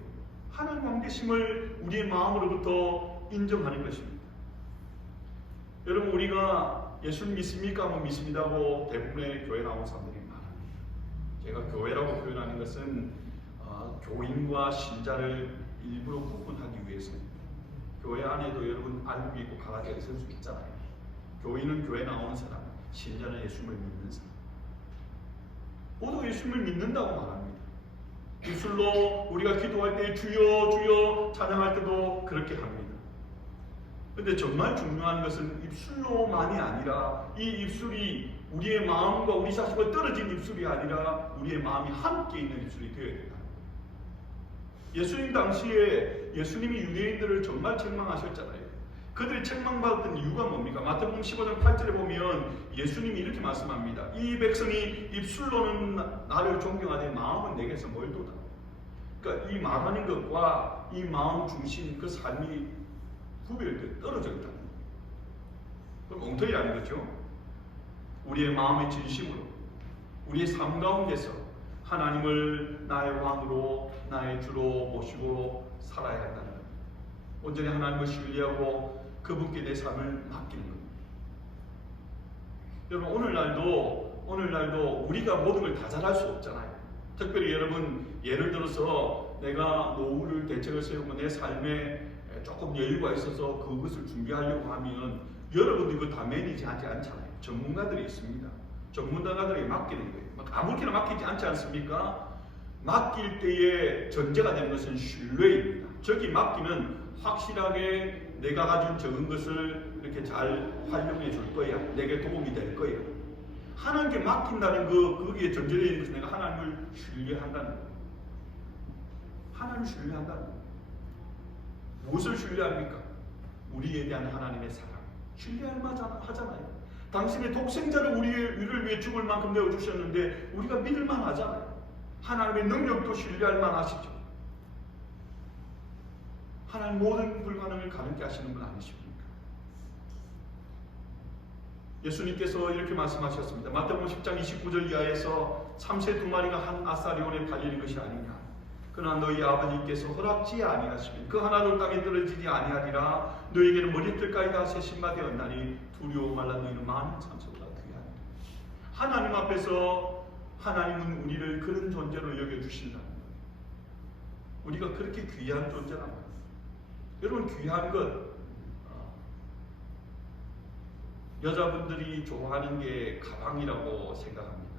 하나님 왕되심을 우리의 마음으로부터 인정하는 것입니다. 여러분 우리가 예수님 믿습니까? 하면 믿습니다고 대부분의 교회 나온 사람들이 말합니다. 제가 교회라고 표현하는 것은 교인과 신자를 일부러 구분하기 위해서입니다. 교회 안에도 여러분 알고 있고 가라지가 있을 수 있잖아요. 교인은 교회 나오는 사람, 신자는 예수님을 믿는 사람. 모두 예수님을 믿는다고 말합니다. 입술로 우리가 기도할 때 주여 주여 찬양할 때도 그렇게 합니다. 근데 정말 중요한 것은 입술로만이 아니라 이 입술이 우리의 마음과 우리 자신과 떨어진 입술이 아니라 우리의 마음이 함께 있는 입술이 되어야 된다. 예수님 당시에 예수님이 유대인들을 정말 책망하셨잖아요. 그들이 책망받았던 이유가 뭡니까? 마태복음 15장 8절에 보면 예수님이 이렇게 말씀합니다. 이 백성이 입술로는 나를 존경하되 마음은 내게서 멀도다. 그러니까 이 말하는 것과 이 마음 중심 그 삶이 구별돼 떨어져 있다는 거예요. 그럼 엉터리라는 거죠. 우리의 마음의 진심으로 우리의 삶 가운데서 하나님을 나의 왕으로 나의 주로 모시고 살아야 한다는 거예요. 온전히 하나님을 신뢰하고 그분께 내 삶을 맡기는 겁니다. 여러분 오늘날도 우리가 모든 걸 다 잘할 수 없잖아요. 특별히 여러분 예를 들어서 내가 노후를 대책을 세우고 내 삶에 조금 여유가 있어서 그것을 준비하려고 하면 여러분들이 그거 다 매니지하지 않잖아요. 전문가들이 있습니다. 전문가들에게 맡기는 거예요. 아무렇게나 맡기지 않지 않습니까? 맡길 때의 전제가 되는 것은 신뢰입니다. 저기 맡기면 확실하게 내가 가진 적은 것을 이렇게 잘 활용해 줄 거야. 내게 도움이 될 거야. 하나님께 맡긴다는 거기에 전제되어 있는 것은 내가 하나님을 신뢰한다는 거예요. 하나님을 신뢰한다는 거예요. 무엇을 신뢰합니까? 우리에 대한 하나님의 사랑. 신뢰할 만하잖아요. 당신의 독생자를 우리를 위해 죽을 만큼 내어주셨는데 우리가 믿을 만하잖아요. 하나님의 능력도 신뢰할 만하시죠. 하나님 모든 불가능을 가능케 하시는 분 아니십니까? 예수님께서 이렇게 말씀하셨습니다. 마태복음 10장 29절 이하에서 참새 2마리가 한 아사리온에 팔리는 것이 아니냐. 그러나 너희 아버지께서 허락지 아니하시면 그 하나도 땅에 떨어지지 아니하리라. 너희에게는 머리털까지 다 세신바 되었나니 두려워 말라. 너희는 많은 참새보다 귀하니라. 하나님 앞에서 하나님은 우리를 그런 존재로 여겨주신다는 거예요. 우리가 그렇게 귀한 존재란 말이에요. 여러분 귀한 것 여자분들이 좋아하는 게 가방이라고 생각합니다.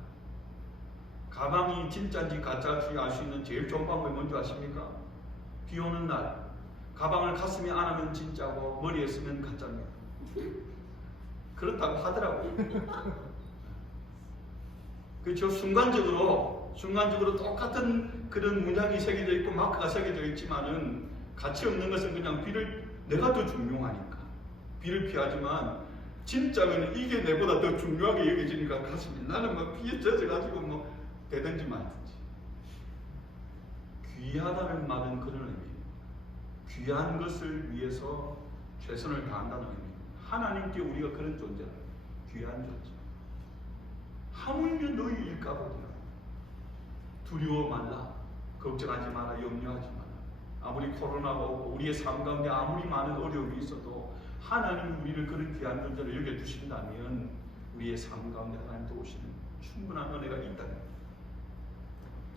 가방이 진짜인지 가짜인지 알 수 있는 제일 좋은 방법이 뭔지 아십니까? 비 오는 날 가방을 가슴에 안으면 진짜고 머리에 쓰면 가짜입니다. 그렇다고 하더라고요. 그렇죠? 순간적으로 똑같은 그런 문양이 새겨져 있고 마크가 새겨져 있지만은 가치 없는 것은 그냥 내가 더 중요하니까 비를 피하지만 진짜는 이게 내보다 더 중요하게 여겨지니까 가슴이 나는 막 비에 젖어가지고 뭐 되든지 말든지. 귀하다는 말은 그런 의미입니다. 귀한 것을 위해서 최선을 다한다는 의미입니다. 하나님께 우리가 그런 존재다. 귀한 존재. 하물며 너희 일까보다 두려워 말라. 걱정하지 마라. 염려하지 마라. 아무리 코로나가 오고 우리의 삶 가운데 아무리 많은 어려움이 있어도 하나님이 우리를 그런 귀한 존재로 여겨주신다면 우리의 삶 가운데 하나님 도우시는 충분한 은혜가 있다는 겁니다.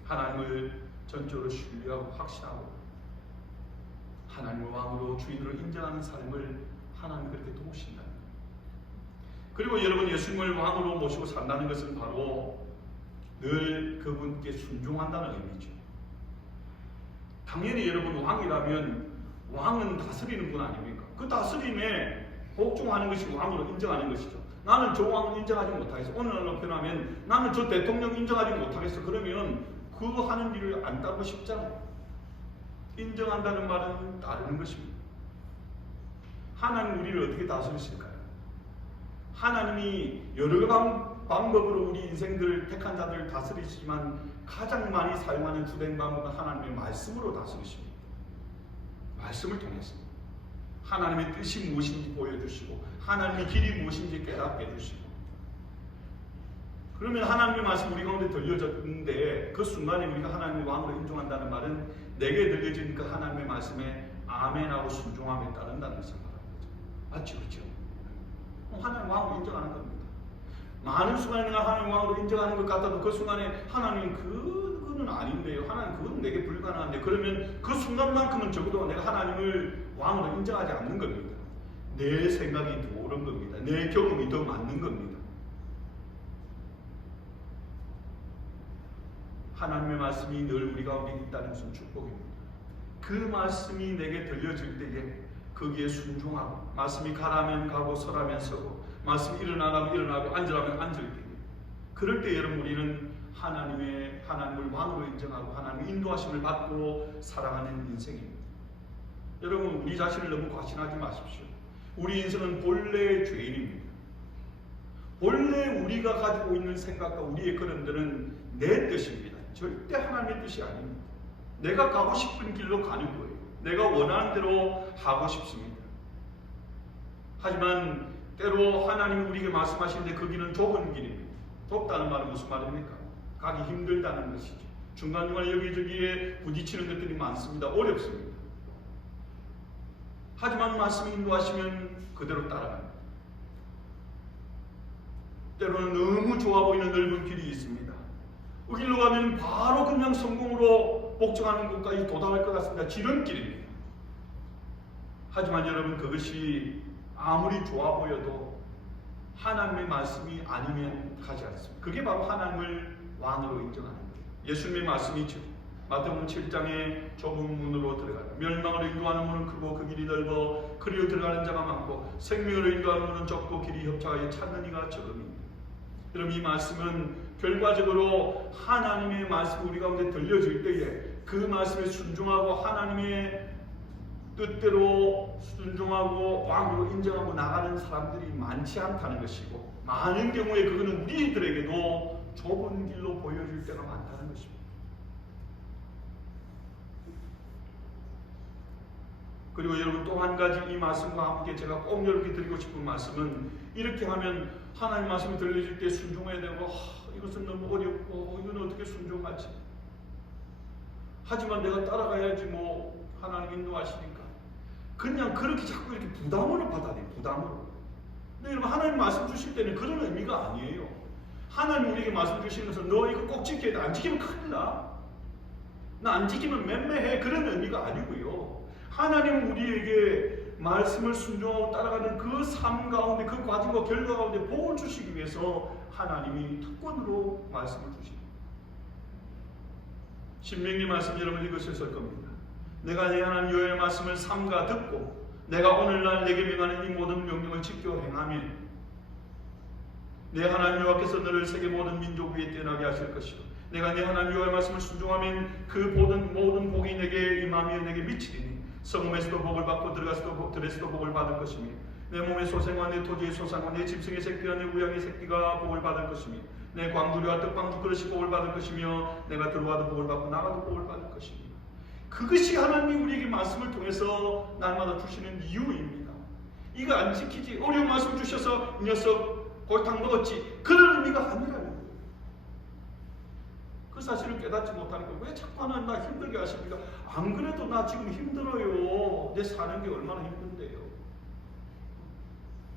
하나님을 전적으로 신뢰하고 확신하고 하나님을 왕으로 주인으로 인정하는 삶을 하나님 그렇게 도우신다는 겁니다. 그리고 여러분 예수님을 왕으로 모시고 산다는 것은 바로 늘 그분께 순종한다는 의미죠. 당연히 여러분 왕이라면 왕은 다스리는 분 아닙니까? 그 다스림에 복종하는 것이 왕으로 인정하는 것이죠. 나는 저 왕을 인정하지 못하겠어. 오늘날로 표현하면 나는 저 대통령 인정하지 못하겠어. 그러면 그거 하는 일을 안 따르고 싶잖아요. 인정한다는 말은 따르는 것입니다. 하나님 우리를 어떻게 다스리실까요? 하나님이 여러 방법으로 우리 인생들을 택한 자들을 다스리시지만 가장 많이 사용하는 주된 방법은 하나님의 말씀으로 다스리십니다. 말씀을 통해서 하나님의 뜻이 무엇인지 보여주시고 하나님의 길이 무엇인지 깨닫게 해주시고, 그러면 하나님의 말씀 우리 가운데 들려졌는데 그 순간에 우리가 하나님의 왕으로 인정한다는 말은 내게 들려진 그 하나님의 말씀에 아멘하고 순종함에 따른다는 것을 말하는 거죠. 맞죠? 그렇죠? 하나님 왕으로 인정하는 겁니다. 많은 순간에 내가 하나님 왕으로 인정하는 것 같아도 그 순간에 하나님 그거는 아닌데요, 하나님 그건 내게 불가능한데, 그러면 그 순간만큼은 적어도 내가 하나님을 왕으로 인정하지 않는 겁니다. 내 생각이 더 옳은 겁니다. 내 경험이 더 맞는 겁니다. 하나님의 말씀이 늘 우리 가운데 있다는 것은 축복입니다. 그 말씀이 내게 들려질 때에 거기에 순종하고, 말씀이 가라면 가고 서라면 서고, 말씀이 일어나라면 일어나고 앉으라면 앉을 때에, 그럴 때 여러분 우리는 하나님을 왕으로 인정하고 하나님의 인도하심을 받고 살아가는 인생입니다. 여러분 우리 자신을 너무 과신하지 마십시오. 우리 인생은 본래 죄인입니다. 본래 우리가 가지고 있는 생각과 우리의 그런들은 내 뜻입니다. 절대 하나님의 뜻이 아닙니다. 내가 가고 싶은 길로 가는 거예요. 내가 원하는 대로 하고 싶습니다. 하지만 때로 하나님이 우리에게 말씀하시는데 그 길은 좁은 길입니다. 좁다는 말은 무슨 말입니까? 가기 힘들다는 것이죠. 중간중간에 여기저기에 부딪히는 것들이 많습니다. 어렵습니다. 하지만 말씀이 인도하시면 그대로 따라갑니다. 때로는 너무 좋아 보이는 넓은 길이 있습니다. 그 길로 가면 바로 그냥 성공으로 복종하는 곳까지 도달할 것 같습니다. 지름길입니다. 하지만 여러분 그것이 아무리 좋아 보여도 하나님의 말씀이 아니면 가지 않습니다. 그게 바로 하나님을 왕으로 인정하는 거예요. 예수님의 말씀이죠. 마태복음 7장에 좁은 문으로 들어가라. 멸망으로 인도하는 문은 크고 그 길이 넓어 그리로 들어가는 자가 많고 생명으로 인도하는 문은 좁고 길이 협착하여 찾는 이가 적음입니다. 여러분 이 말씀은 결과적으로 하나님의 말씀이 우리 가운데 들려질 때에 그 말씀에 순종하고 하나님의 뜻대로 순종하고 왕으로 인정하고 나가는 사람들이 많지 않다는 것이고, 많은 경우에 그거는 우리들에게도 좁은 길로 보여질 때가 많다는 것입니다. 그리고 여러분 또 한 가지 이 말씀과 함께 제가 꼭 여러분께 드리고 싶은 말씀은, 이렇게 하면 하나님 말씀이 들려질 때 순종해야 되고 이것은 너무 어렵고 이건 어떻게 순종하지? 하지만 내가 따라가야지 뭐 하나님 인도하시니까 그냥 그렇게 자꾸 이렇게 부담으로 받아들여요. 부담으로. 근데 여러분 하나님 말씀 주실 때는 그런 의미가 아니에요. 하나님 우리에게 말씀 주시는 것은 너 이거 꼭 지켜야 돼. 안 지키면 큰일 나. 나 안 지키면 맴매해. 그런 의미가 아니고요. 하나님은 우리에게 말씀을 순종하고 따라가는 그 삶 가운데, 그 과정과 결과 가운데 복을 주시기 위해서 하나님이 특권으로 말씀을 주십니다. 신명기 말씀 여러분 읽으셨을 겁니다. 내가 내 하나님 여호와의 말씀을 삼가 듣고 내가 오늘날 내게 명하는 이 모든 명령을 지켜 행하면 내 하나님 여호와께서 너를 세계 모든 민족 위에 뛰어나게 하실 것이고, 내가 내 하나님 여호와의 말씀을 순종하면 그 모든 복이 내게 임하며 내게 미치리니 성읍에서도 복을 받고 들에서도 복을 받을 것이며 내 몸의 소생과 내 토지의 소상과 내 짐승의 새끼와 내 우양의 새끼가 복을 받을 것이며 내 광두리와 떡방주 그릇이 복을 받을 것이며 내가 들어와도 복을 받고 나가도 복을 받을 것이며, 그것이 하나님이 우리에게 말씀을 통해서 날마다 주시는 이유입니다. 이거 안 지키지, 어려운 말씀 주셔서 이 녀석 골탕 먹었지, 그런 의미가 아니라는 거예요. 그 사실을 깨닫지 못하니까 왜 자꾸 하나님 나 힘들게 하십니까? 안 그래도 나 지금 힘들어요. 내 사는 게 얼마나 힘든데요.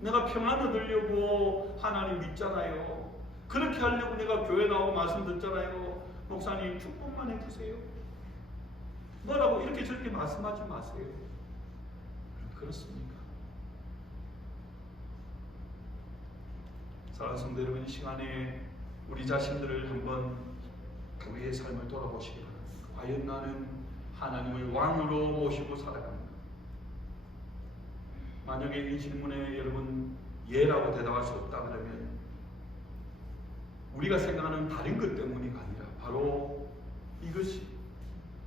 내가 평안 얻으려고 하나님 믿잖아요. 그렇게 하려고 내가 교회 나오고 말씀 듣잖아요. 목사님 축복만 해주세요. 뭐라고 이렇게 저렇게 말씀하지 마세요. 그렇습니까? 사랑하는 성도 여러분, 이 시간에 우리 자신들을 한번 우리의 삶을 돌아보시기 바랍니다. 과연 나는 하나님을 왕으로 모시고 살아갑니다. 만약에 이 질문에 여러분 예라고 대답할 수 없다 그러면 우리가 생각하는 다른 것 때문이 아니라 바로 이것이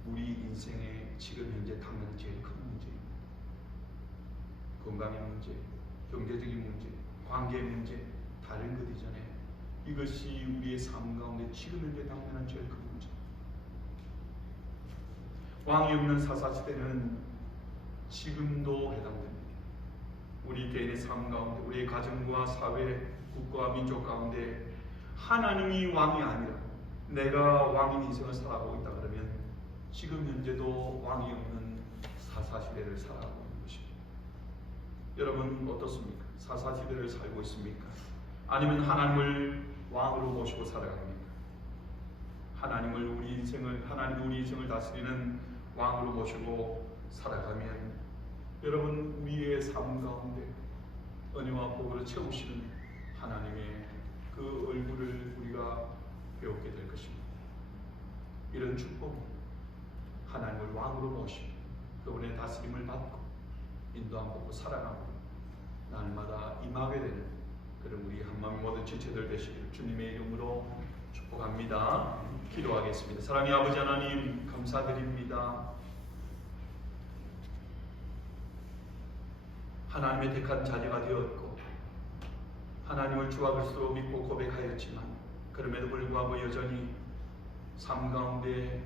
우리 인생의 지금 현재 당면 제일 큰 문제입니다. 건강의 문제, 경제적인 문제, 관계 문제, 다른 것 이전에 이것이 우리의 삶 가운데 지금 현재 당면한 제일 큰 문제. 왕이 없는 사사시대는 지금도 해당됩니다. 우리 개인의 삶 가운데, 우리의 가정과 사회, 국가와 민족 가운데 하나님이 왕이 아니라 내가 왕인 인생을 살아가고 있다 그러면 지금 현재도 왕이 없는 사사시대를 살아가고 있는 것입니다. 여러분 어떻습니까? 사사시대를 살고 있습니까? 아니면 하나님을 왕으로 모시고 살아갑니까? 하나님이 우리 인생을 다스리는 왕으로 모시고 살아가면 여러분 우리의 삶 가운데 은혜와 복으로 채우시는 하나님의 그 얼굴을 우리가 배우게 될 것입니다. 이런 축복, 하나님을 왕으로 모시고 그분의 다스림을 받고 인도함 받고 살아가고 날마다 임하게 되는 그런 우리 한마음 모든 지체들 되시기를 주님의 이름으로 축복합니다. 기도하겠습니다. 사랑의 아버지 하나님 감사드립니다. 하나님의 택한 자녀가 되었고 하나님을 주와 그리스도로 믿고 고백하였지만 그럼에도 불구하고 여전히 삶 가운데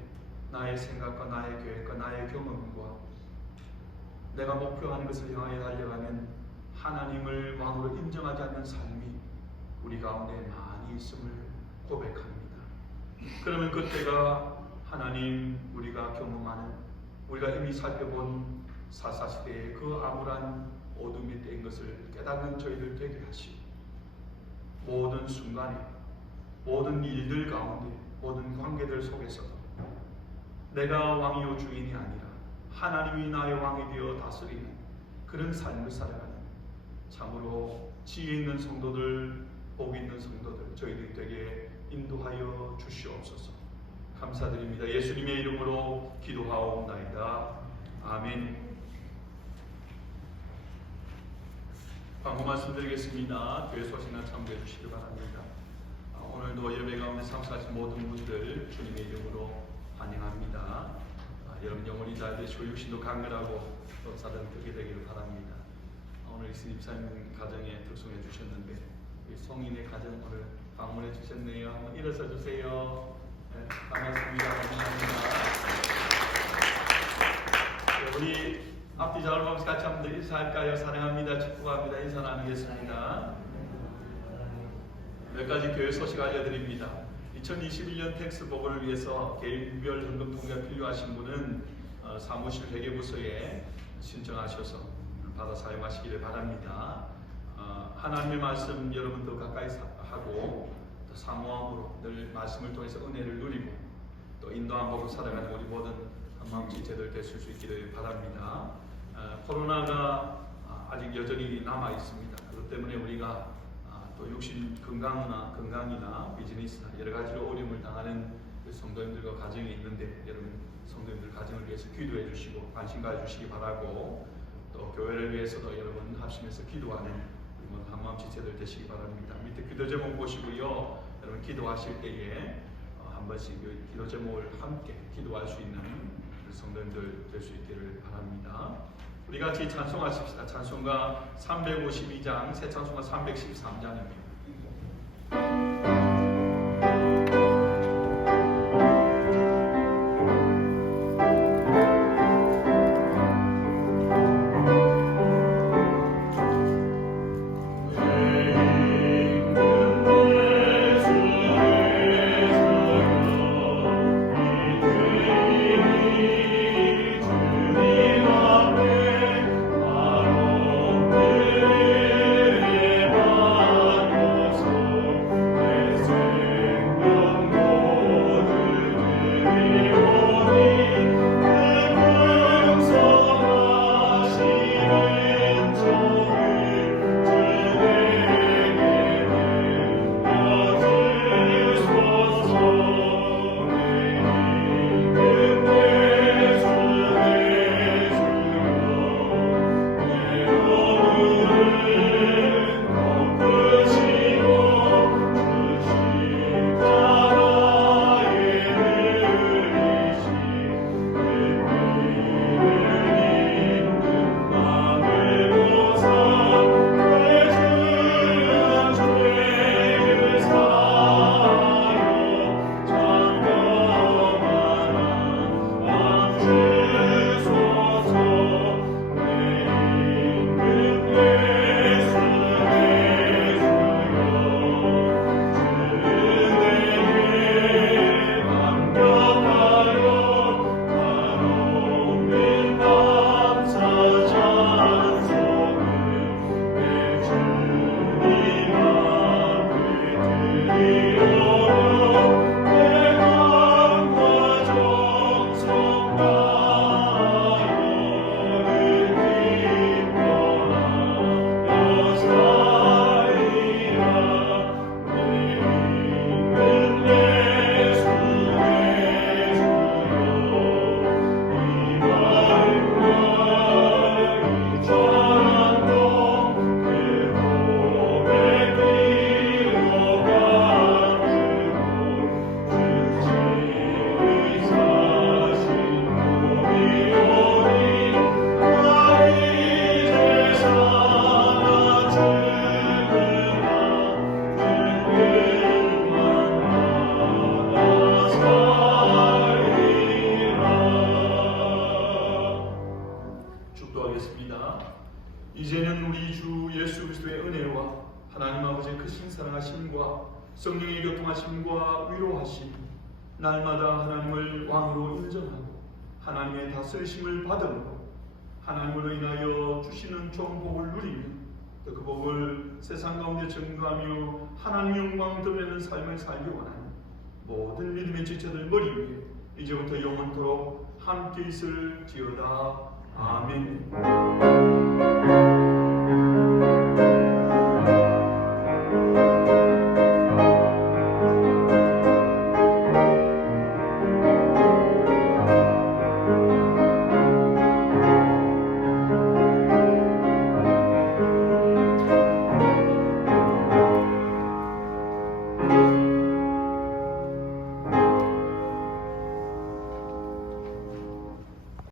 나의 생각과 나의 계획과 나의 경험과 내가 목표하는 것을 향하여 달려가는 하나님을 왕으로 인정하지 않는 삶이 우리 가운데 많이 있음을 고백합니다. 그러면 그때가 하나님 우리가 경험하는 우리가 이미 살펴본 사사시대의 그 암울한 어둠이 된 것을 깨닫는 저희들 되게 하시고 모든 순간에 모든 일들 가운데 모든 관계들 속에서도 내가 왕이요 주인이 아니라 하나님이 나의 왕이 되어 다스리는 그런 삶을 살아가는 참으로 지혜 있는 성도들, 복 있는 성도들 저희들이 되게 인도하여 주시옵소서. 감사드립니다. 예수님의 이름으로 기도하옵나이다. 아멘. 광고 말씀드리겠습니다. 교회 소식나 참고해 주시기 바랍니다. 오늘도 예배 가운데 참석하신 모든 분들 주님의 이름으로 환영합니다. 여러분 영혼이 잘 되시고 육신도 강건하고 또 사랑 되게 되기를 바랍니다. 오늘 이스님 사님 가정에 특송해 주셨는데 우리 성인의 가정 오늘 방문해 주셨네요. 한번 일어서 주세요. 네, 반갑습니다. 감사합니다. 네, 우리 앞뒤 좌우를 보면서 같이 한번 인사할까요? 사랑합니다. 축복합니다. 인사 나누겠습니다. 몇 가지 교회 소식 알려드립니다. 2021년 텍스복을 위해서 개인별 헌금 통계가 필요하신 분은 사무실 회계부서에 신청하셔서 받아 사용하시기를 바랍니다. 하나님의 말씀 여러분 더 가까이 하고 또 사모함으로 늘 말씀을 통해서 은혜를 누리고 또 인도함 보고 살아가는 우리 모든 한마음 지체들 되실 수 있기를 바랍니다. 코로나가 아직 여전히 남아 있습니다. 그렇기 때문에 우리가 또 육신 건강이나 비즈니스나 여러 가지로 어려움을 당하는 성도님들과 가정이 있는데 여러분 성도님들 가정을 위해서 기도해 주시고 관심 가져주시기 바라고 또 교회를 위해서도 여러분 합심해서 기도하는 한마음 지체들 되시기 바랍니다. 밑에 기도 제목 보시고요. 여러분 기도하실 때에 한 번씩 기도 제목을 함께 기도할 수 있는 성도님들 될 수 있기를 바랍니다. 우리 같이 찬송하십시다. 찬송가 352장, 새 찬송가 313장입니다. 내 사랑하심과 위로하심, 날마다 하나님을 왕으로 인정하고 하나님의 다스리심을 받음으로 하나님으로 인하여 주시는 좋은 복을 누리며 또 그 복을 세상 가운데 증거하며 하나님 영광 드러내는 삶을 살기 원하는 모든 믿음의 지체들 머리 위에 이제부터 영원토록 함께 있을지어다. 아멘.